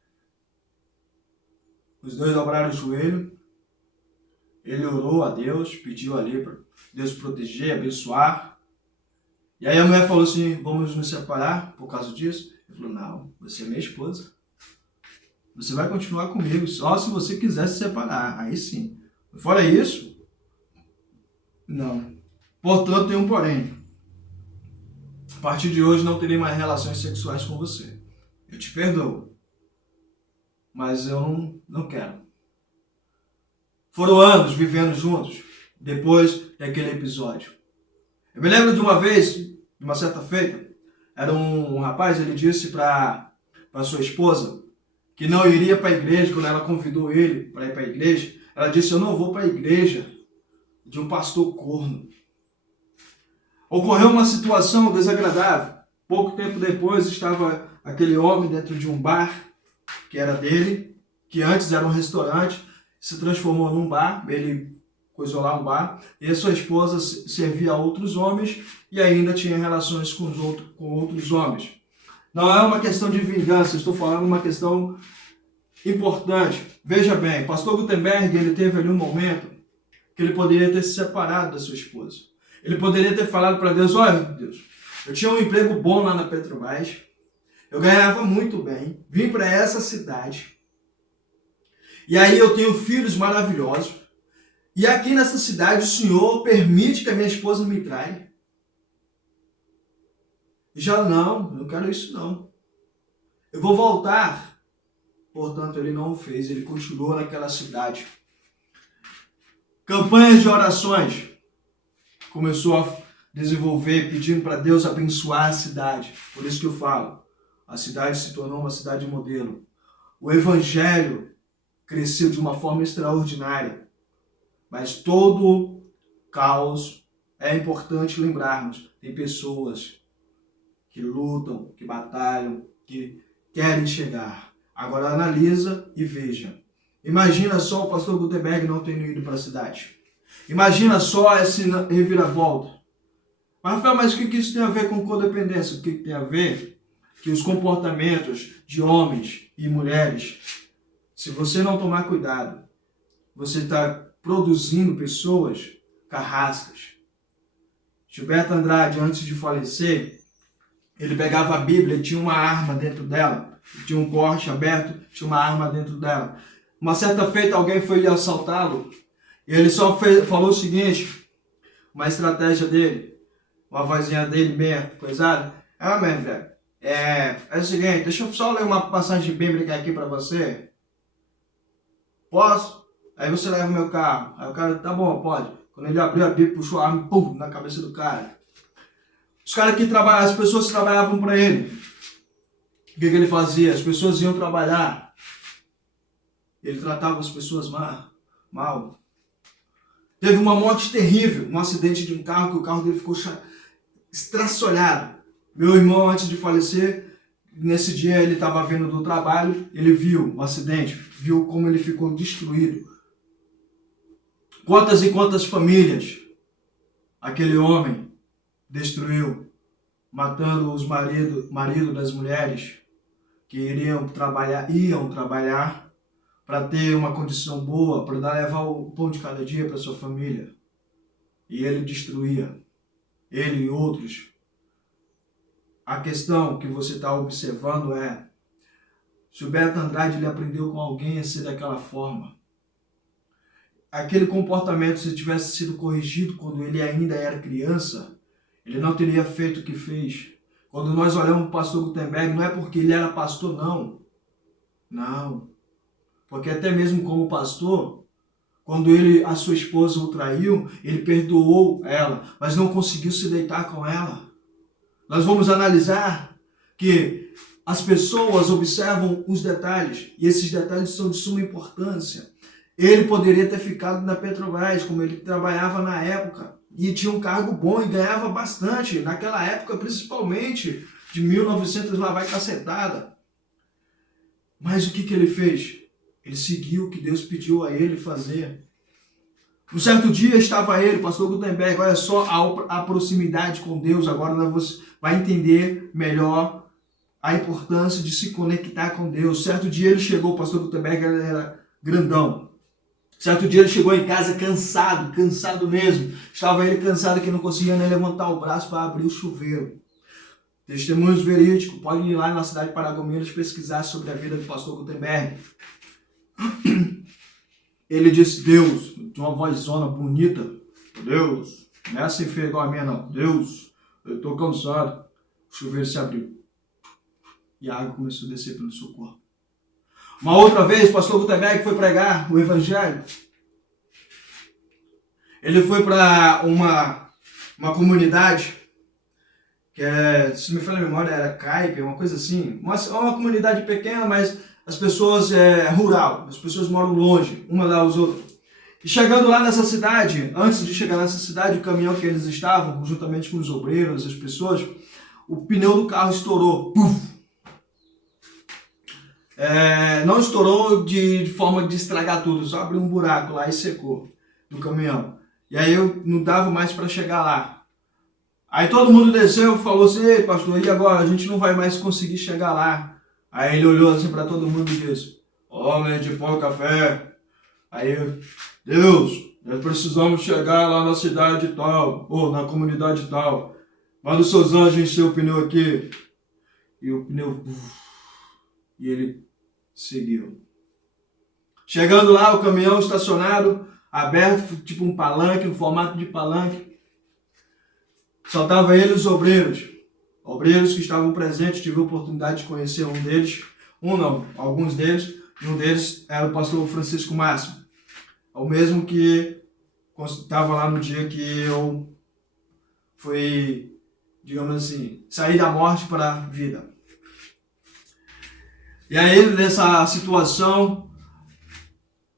Os dois dobraram o joelho. Ele orou a Deus, pediu ali para Deus proteger, abençoar. E aí a mulher falou assim, vamos nos separar por causa disso? Ele falou, não, você é minha esposa. Você vai continuar comigo só se você quiser se separar. Aí sim. Fora isso, não. Portanto, tem um porém. A partir de hoje não terei mais relações sexuais com você. Eu te perdoo. Mas eu não quero. Foram anos vivendo juntos depois daquele episódio. Eu me lembro de uma vez, de uma certa feita, era um rapaz, ele disse para sua esposa que não iria para a igreja. Quando ela convidou ele para ir para a igreja, ela disse, eu não vou para a igreja de um pastor corno. Ocorreu uma situação desagradável. Pouco tempo depois estava aquele homem dentro de um bar que era dele, que antes era um restaurante, se transformou num bar, ele coisou lá um bar, e a sua esposa servia a outros homens e ainda tinha relações com outros homens. Não é uma questão de vingança, estou falando uma questão importante. Veja bem, pastor Gutenberg, ele teve ali um momento que ele poderia ter se separado da sua esposa. Ele poderia ter falado para Deus, olha Deus, eu tinha um emprego bom lá na Petrobras, eu ganhava muito bem, vim para essa cidade, e aí eu tenho filhos maravilhosos, e aqui nessa cidade o Senhor permite que a minha esposa me traia. Já não quero isso não. Eu vou voltar. Portanto, ele não o fez, ele continuou naquela cidade. Campanhas de orações. Começou a desenvolver, pedindo para Deus abençoar a cidade. Por isso que eu falo, a cidade se tornou uma cidade modelo. O evangelho cresceu de uma forma extraordinária. Mas todo caos, é importante lembrarmos, tem pessoas que lutam, que batalham, que querem chegar. Agora analisa e veja. Imagina só o pastor Gutenberg não tendo ido para a cidade. Imagina só esse reviravolta. Mas, Rafael, mas o que isso tem a ver com codependência? O que tem a ver? Que os comportamentos de homens e mulheres, se você não tomar cuidado, você está produzindo pessoas carrascas. Gilberto Andrade, antes de falecer, ele pegava a Bíblia e tinha uma arma dentro dela. Tinha um corte aberto, tinha uma arma dentro dela. Uma certa feita, alguém foi assaltá-lo e ele só falou o seguinte, uma estratégia dele, uma vozinha dele bem coisada. Ah, meu velho, é o seguinte, deixa eu só ler uma passagem bíblica aqui para você. Posso? Aí você leva o meu carro. Aí o cara, tá bom, pode. Quando ele abriu a Bíblia, puxou a arma, pum, na cabeça do cara. Os caras que trabalhavam, as pessoas que trabalhavam para ele. O que ele fazia? As pessoas iam trabalhar. Ele tratava as pessoas mal. Teve uma morte terrível, um acidente de um carro, que o carro dele ficou estraçalhado. Meu irmão, antes de falecer, nesse dia ele estava vindo do trabalho, ele viu o acidente, viu como ele ficou destruído. Quantas e quantas famílias aquele homem destruiu, matando os maridos das mulheres que iam trabalhar para ter uma condição boa, para levar o pão de cada dia para sua família. E ele destruía, ele e outros. A questão que você está observando é, Gilberto Andrade ele aprendeu com alguém a ser daquela forma. Aquele comportamento, se tivesse sido corrigido quando ele ainda era criança, ele não teria feito o que fez. Quando nós olhamos para o pastor Gutenberg, não é porque ele era pastor, não. Não. Porque até mesmo como pastor, quando a sua esposa o traiu, ele perdoou ela, mas não conseguiu se deitar com ela. Nós vamos analisar que as pessoas observam os detalhes, e esses detalhes são de suma importância. Ele poderia ter ficado na Petrobras, como ele trabalhava na época, e tinha um cargo bom e ganhava bastante, naquela época, principalmente, de 1900 lá vai cacetada. Mas o que ele fez? Ele seguiu o que Deus pediu a ele fazer. Um certo dia estava ele, pastor Gutenberg, olha só a proximidade com Deus, agora você vai entender melhor a importância de se conectar com Deus. Certo dia ele chegou, o pastor Gutenberg era grandão. Certo dia ele chegou em casa cansado mesmo. Estava ele cansado que não conseguia nem levantar o braço para abrir o chuveiro. Testemunhos verídicos, pode ir lá na cidade de Paragominas pesquisar sobre a vida do pastor Gutenberg. Ele disse, Deus, de uma vozona bonita, Deus, não é assim feio igual a minha não, Deus, eu estou cansado. O chuveiro se abriu e a água começou a descer pelo seu corpo. Uma outra vez, o pastor Gutenberg foi pregar o evangelho. Ele foi para uma comunidade, que se me falha a memória, era Caipe, uma coisa assim. Uma comunidade pequena, mas as pessoas rural, as pessoas moram longe, uma das outras. E chegando lá nessa cidade, antes de chegar nessa cidade, o caminhão que eles estavam, juntamente com os obreiros, as pessoas, o pneu do carro estourou. Puf! Não estourou de forma de estragar tudo, só abriu um buraco lá e secou do caminhão. E aí eu não dava mais para chegar lá. Aí todo mundo desceu e falou assim, ei pastor, e agora? A gente não vai mais conseguir chegar lá. Aí ele olhou assim para todo mundo e disse, homem de pouca fé. Aí, Deus, nós precisamos chegar lá na cidade tal, ou na comunidade tal. Manda os seus anjos encher o pneu aqui. E o pneu... E ele seguiu. Chegando lá, o caminhão estacionado, aberto, tipo um palanque, um formato de palanque. Só tava ele e os obreiros. Obreiros que estavam presentes, tive a oportunidade de conhecer um deles. Alguns deles. E um deles era o pastor Francisco Márcio. O mesmo que estava lá no dia que eu fui, digamos assim, sair da morte para a vida. E aí, nessa situação,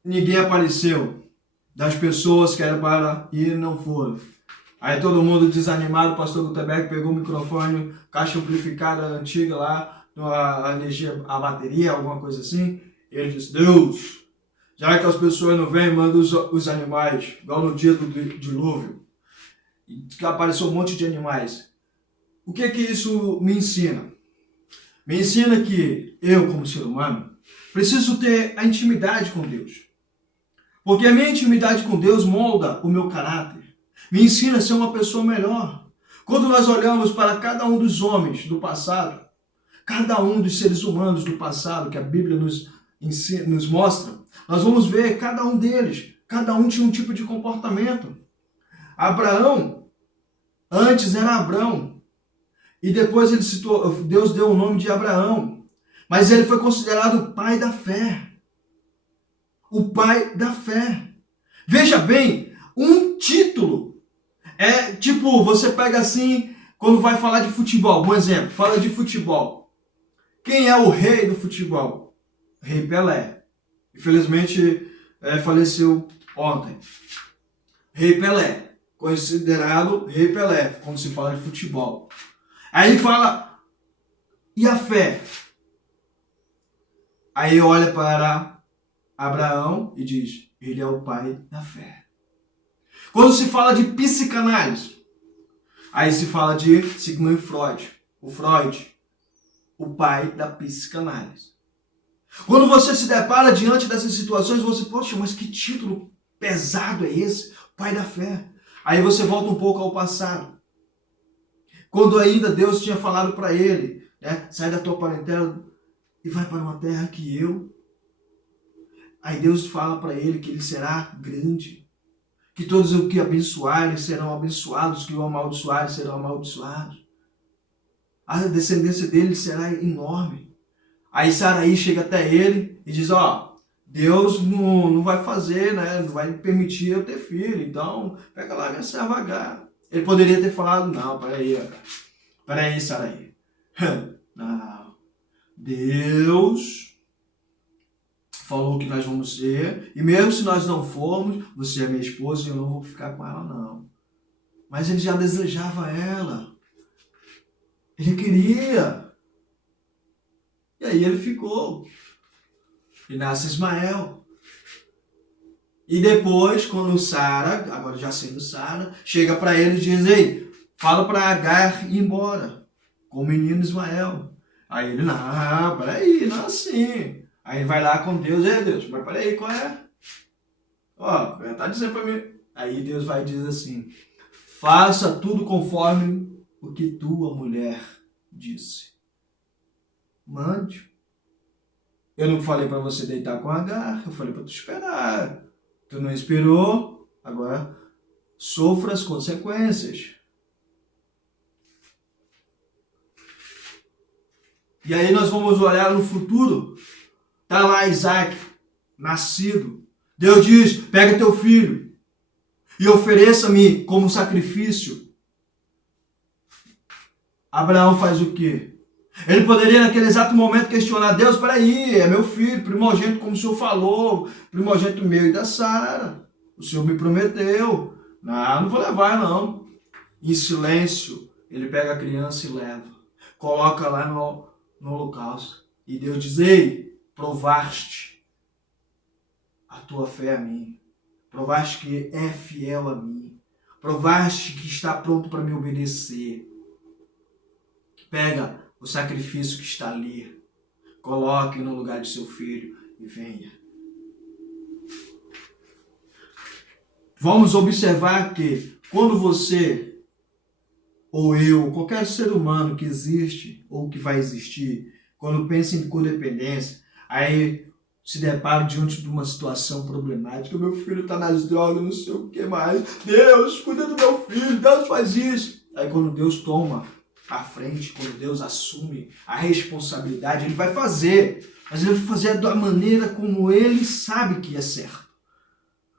ninguém apareceu. Das pessoas que eram para ir, não foram. Aí todo mundo desanimado, o pastor Gutenberg pegou o microfone, caixa amplificada antiga lá, a energia, a bateria, alguma coisa assim. E ele disse, Deus, já que as pessoas não vêm, manda os animais, igual no dia do dilúvio. E apareceu um monte de animais. O que isso me ensina? Me ensina que eu, como ser humano, preciso ter a intimidade com Deus. Porque a minha intimidade com Deus molda o meu caráter. Me ensina a ser uma pessoa melhor. Quando nós olhamos para cada um dos homens do passado, cada um dos seres humanos do passado que a Bíblia nos mostra, nós vamos ver cada um deles. Cada um tinha um tipo de comportamento. Abraão, antes era Abrão. E depois Deus deu o nome de Abraão. Mas ele foi considerado o pai da fé. O pai da fé. Veja bem, um título é tipo, você pega assim, quando vai falar de futebol, um exemplo, fala de futebol. Quem é o rei do futebol? Rei Pelé. Infelizmente, faleceu ontem. Rei Pelé, considerado Rei Pelé, quando se fala de futebol. Aí fala, e a fé? Aí olha para Abraão e diz, ele é o pai da fé. Quando se fala de psicanálise, aí se fala de Sigmund Freud, o pai da psicanálise. Quando você se depara diante dessas situações, você, poxa, mas que título pesado é esse? Pai da fé. Aí você volta um pouco ao passado. Quando ainda Deus tinha falado para ele, né, sai da tua parentela e vai para uma terra que eu. Aí Deus fala para ele que ele será grande, que todos os que abençoarem serão abençoados, que o amaldiçoarem serão amaldiçoados. A descendência dele será enorme. Aí Saraí chega até ele e diz, Deus não vai fazer, né, não vai permitir eu ter filho, então pega lá minha serva Agar. Ele poderia ter falado, não, peraí, Saraí. Não. Deus falou que nós vamos ser, e mesmo se nós não formos, você é minha esposa e eu não vou ficar com ela, não. Mas ele já desejava ela. Ele queria. E aí ele ficou. E nasce Ismael. E depois, quando Sara, agora já sendo Sara, chega para ele e diz, ei, fala para Agar ir embora com o menino Ismael. Aí ele, não, peraí, não é assim. Aí ele vai lá com Deus, ei Deus, mas peraí, qual é? Ó, tá dizendo para mim. Aí Deus vai e diz assim, faça tudo conforme o que tua mulher disse. Mande. Eu não falei para você deitar com Agar, eu falei para tu esperar. Tu não esperou, agora sofra as consequências. E aí nós vamos olhar no futuro, tá lá Isaac, nascido. Deus diz, pega teu filho e ofereça-me como sacrifício. Abraão faz o quê? Ele poderia naquele exato momento questionar Deus, peraí, é meu filho, primogênito como o Senhor falou, primogênito meu e da Sara. O Senhor me prometeu. Não vou levar não. Em silêncio, ele pega a criança e leva. Coloca lá no holocausto. E Deus diz, ei, provaste a tua fé a mim. Provaste que é fiel a mim. Provaste que está pronto para me obedecer. Pega o sacrifício que está ali, coloque no lugar de seu filho e venha. Vamos observar que quando você, ou eu, qualquer ser humano que existe ou que vai existir, quando pensa em codependência, aí se depara diante de uma situação problemática, meu filho está nas drogas, não sei o que mais, Deus, cuida do meu filho, Deus faz isso. Aí quando Deus toma à frente, quando Deus assume a responsabilidade, ele vai fazer, mas ele vai fazer da maneira como ele sabe que é certo.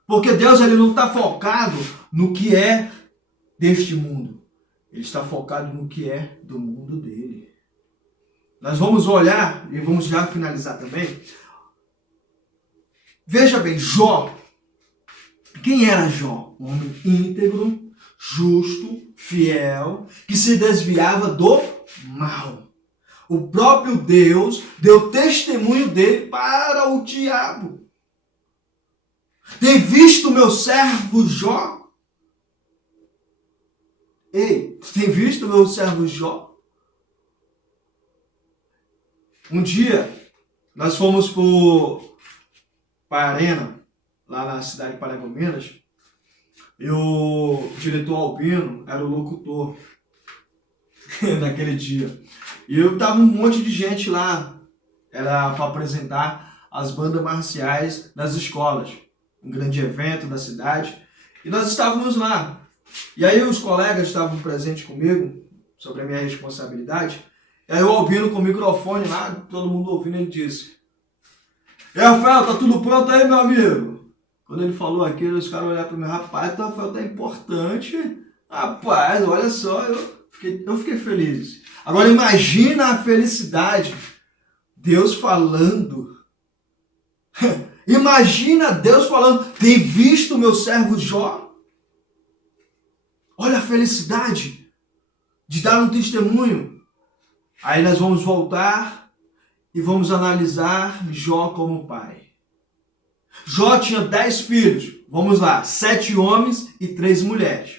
Porque Deus ele não está focado no que é deste mundo, ele está focado no que é do mundo dele. Nós vamos olhar, e vamos já finalizar também, veja bem, Jó, quem era Jó? Um homem íntegro, justo, fiel, que se desviava do mal. O próprio Deus deu testemunho dele para o diabo. Tem visto meu servo Jó? Ei, tem visto meu servo Jó? Um dia, nós fomos para a Arena, lá na cidade de Paragominas, e o diretor Albino era o locutor naquele dia. E eu tava um monte de gente lá, era para apresentar as bandas marciais das escolas, um grande evento da cidade, e nós estávamos lá. E aí os colegas estavam presentes comigo, sobre a minha responsabilidade, e aí o Albino com o microfone lá, todo mundo ouvindo, ele disse, Rafael, tá tudo pronto aí, meu amigo? Quando ele falou aquilo, os caras olharam para mim, rapaz, o Rafael tá importante. Rapaz, olha só, eu fiquei feliz. Agora imagina a felicidade, Deus falando. Imagina Deus falando, tem visto o meu servo Jó? Olha a felicidade de dar um testemunho. Aí nós vamos voltar e vamos analisar Jó como pai. Jó tinha 10 filhos, vamos lá, 7 homens e 3 mulheres.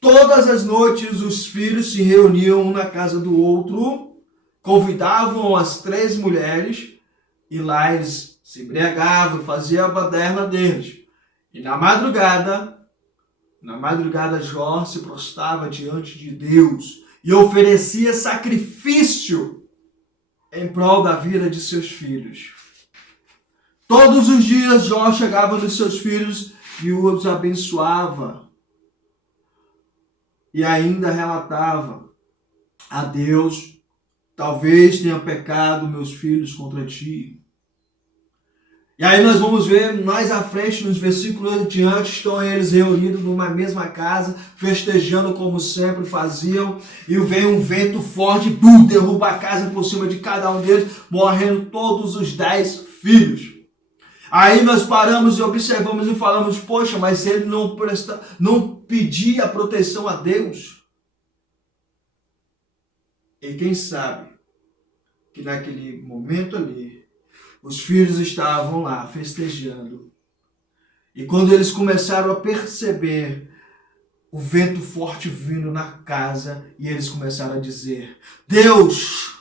Todas as noites os filhos se reuniam um na casa do outro, convidavam as 3 mulheres e lá eles se embriagavam, faziam a baderna deles. E na madrugada Jó se prostrava diante de Deus e oferecia sacrifício em prol da vida de seus filhos. Todos os dias Jó chegava nos seus filhos e os abençoava. E ainda relatava a Deus, talvez tenha pecado meus filhos contra ti. E aí nós vamos ver mais à frente, nos versículos adiante, estão eles reunidos numa mesma casa, festejando como sempre faziam, e vem um vento forte, derruba a casa por cima de cada um deles, morrendo todos os 10 filhos. Aí nós paramos e observamos e falamos, poxa, mas ele não pedia proteção a Deus. E quem sabe que naquele momento ali, Os filhos estavam lá festejando. E quando eles começaram a perceber o vento forte vindo na casa, e eles começaram a dizer: Deus,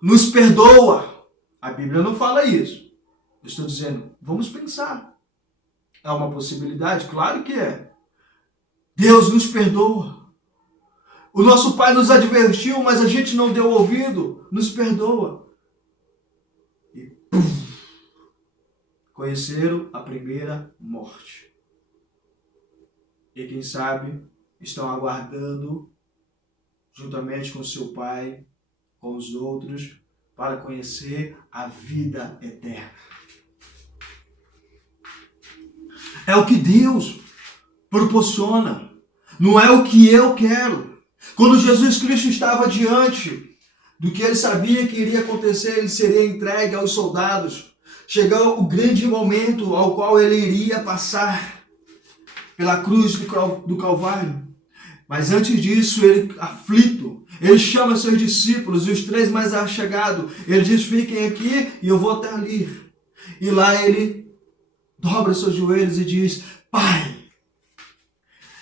nos perdoa. A Bíblia não fala isso. Eu estou dizendo, vamos pensar. É uma possibilidade? Claro que é. Deus nos perdoa. O nosso pai nos advertiu, mas a gente não deu ouvido. Nos perdoa. E pum, conheceram a primeira morte. E quem sabe estão aguardando, juntamente com seu pai, com os outros, para conhecer a vida eterna. É o que Deus proporciona. Não é o que eu quero. Quando Jesus Cristo estava diante do que ele sabia que iria acontecer, ele seria entregue aos soldados. Chegou o grande momento ao qual ele iria passar pela cruz do Calvário. Mas antes disso, ele aflito, ele chama seus discípulos, e os 3 mais achegados, ele diz: fiquem aqui e eu vou até ali. E lá ele dobra seus joelhos e diz: Pai,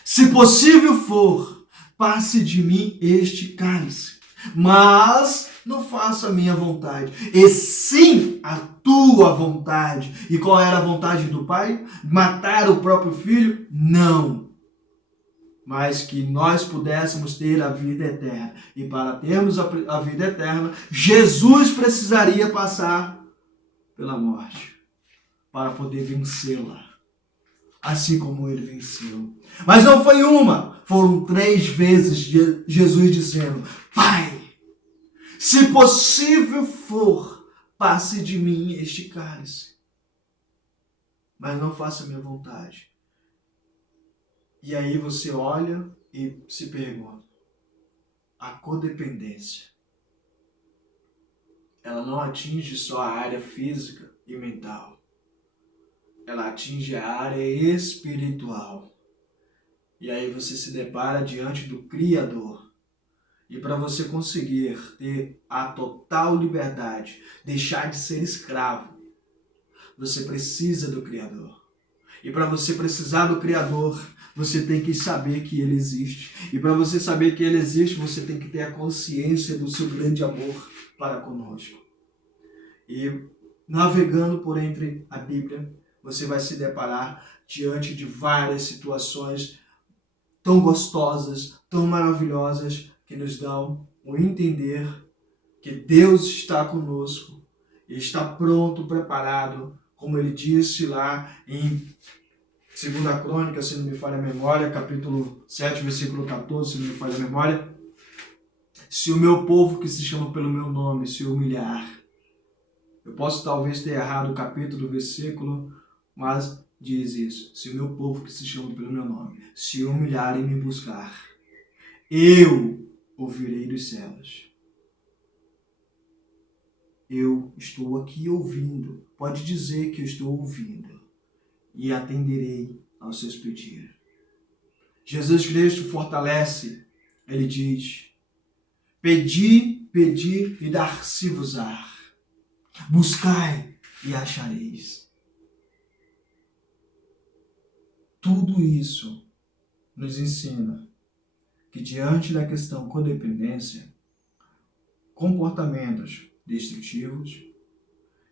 se possível for, passe de mim este cálice, mas não faça a minha vontade, e sim a tua vontade. E qual era a vontade do Pai? Matar o próprio filho? Não. Mas que nós pudéssemos ter a vida eterna. E para termos a vida eterna, Jesus precisaria passar pela morte, para poder vencê-la, assim como ele venceu. Mas não foi uma, foram 3 vezes Jesus dizendo: Pai, se possível for, passe de mim este cálice, mas não faça a minha vontade. E aí você olha e se pergunta: a codependência, ela não atinge só a área física e mental, ela atinge a área espiritual. E aí você se depara diante do Criador. E para você conseguir ter a total liberdade, deixar de ser escravo, você precisa do Criador. E para você precisar do Criador, você tem que saber que Ele existe. E para você saber que Ele existe, você tem que ter a consciência do seu grande amor para conosco. E navegando por entre a Bíblia, você vai se deparar diante de várias situações tão gostosas, tão maravilhosas, que nos dão o entender que Deus está conosco e está pronto, preparado, como ele disse lá em 2 Crônicas, se não me falha a memória, capítulo 7, versículo 14, se não me falha a memória: se o meu povo que se chama pelo meu nome se humilhar. Eu posso talvez ter errado o capítulo do versículo, mas diz isso: se o meu povo que se chama pelo meu nome se humilhar e me buscar, eu ouvirei dos céus. Eu estou aqui ouvindo, pode dizer que eu estou ouvindo, e atenderei aos seus pedidos. Jesus Cristo fortalece, ele diz: pedi, pedi e dar-se-vos-á. Buscai e achareis. Tudo isso nos ensina que diante da questão codependência, comportamentos destrutivos,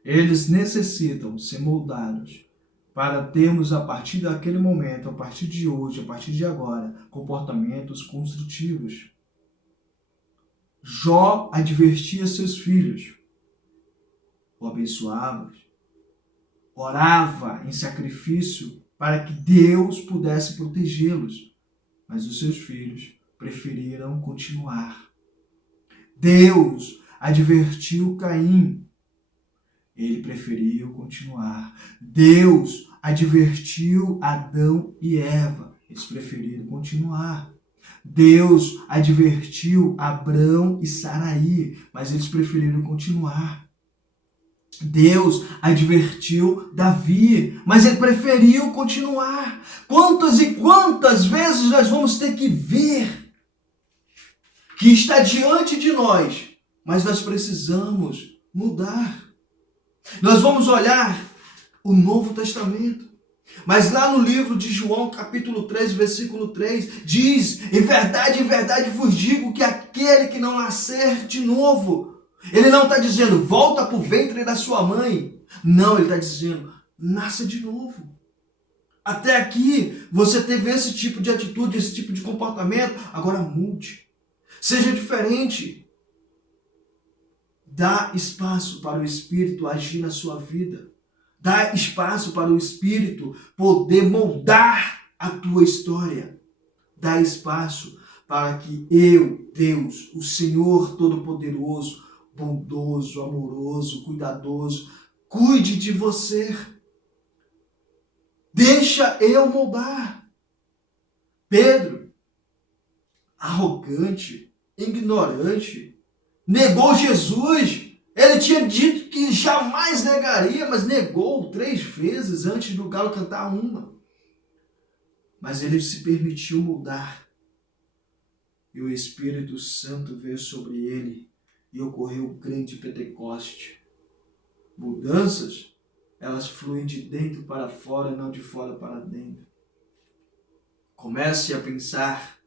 eles necessitam ser moldados para termos a partir daquele momento, a partir de hoje, a partir de agora, comportamentos construtivos. Jó advertia seus filhos, o abençoava, orava em sacrifício para que Deus pudesse protegê-los, mas os seus filhos preferiram continuar. Deus advertiu Caim, ele preferiu continuar. Deus advertiu Adão e Eva, eles preferiram continuar. Deus advertiu Abrão e Saraí, mas eles preferiram continuar. Deus advertiu Davi, mas ele preferiu continuar. Quantas e quantas vezes nós vamos ter que ver que está diante de nós, mas nós precisamos mudar. Nós vamos olhar o Novo Testamento. Mas lá no livro de João, capítulo 3, versículo 3, diz: em verdade vos digo que aquele que não nascer de novo, ele não está dizendo, volta para o ventre da sua mãe. Não, ele está dizendo, nasça de novo. Até aqui, você teve esse tipo de atitude, esse tipo de comportamento, agora mude. Seja diferente. Dá espaço para o Espírito agir na sua vida. Dá espaço para o Espírito poder moldar a tua história. Dá espaço para que eu, Deus, o Senhor Todo-Poderoso, bondoso, amoroso, cuidadoso, cuide de você. Deixa eu moldar. Pedro, arrogante, ignorante, negou Jesus. Ele tinha dito que jamais negaria, mas negou 3 vezes antes do galo cantar uma. Mas ele se permitiu mudar. E o Espírito Santo veio sobre ele e ocorreu o grande Pentecoste. Mudanças, elas fluem de dentro para fora, não de fora para dentro. Comece a pensar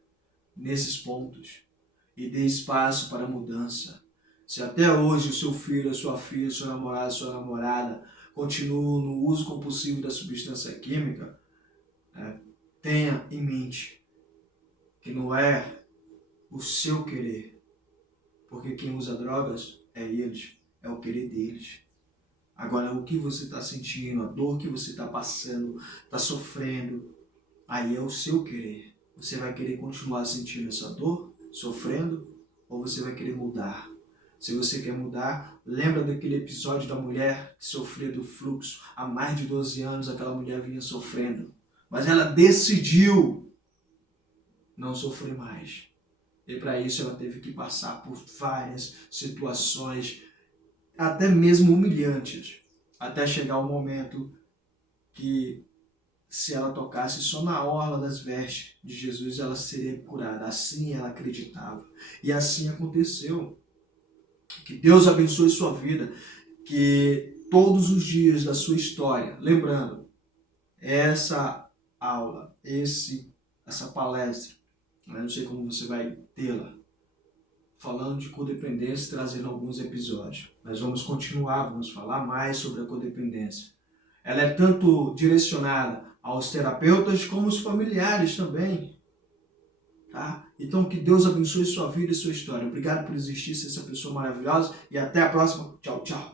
nesses pontos e dê espaço para a mudança. Se até hoje o seu filho, a sua filha, seu namorado, sua namorada continuam no uso compulsivo da substância química, tenha em mente que não é o seu querer, porque quem usa drogas é eles, é o querer deles. Agora, o que você está sentindo, a dor que você está passando, está sofrendo, aí é o seu querer. Você vai querer continuar sentindo essa dor, sofrendo, ou você vai querer mudar? Se você quer mudar, lembra daquele episódio da mulher que sofria do fluxo. Há mais de 12 anos aquela mulher vinha sofrendo. Mas ela decidiu não sofrer mais. E para isso ela teve que passar por várias situações, até mesmo humilhantes, até chegar o momento que, se ela tocasse só na orla das vestes de Jesus, ela seria curada. Assim ela acreditava. E assim aconteceu. Que Deus abençoe sua vida, que todos os dias da sua história, lembrando, essa aula, essa palestra, eu não sei como você vai tê-la, falando de codependência, trazendo alguns episódios. Mas vamos continuar, vamos falar mais sobre a codependência. Ela é tanto direcionada aos terapeutas como aos familiares também. Tá? Então, que Deus abençoe sua vida e sua história. Obrigado por existir, ser essa pessoa maravilhosa. E até a próxima. Tchau, tchau.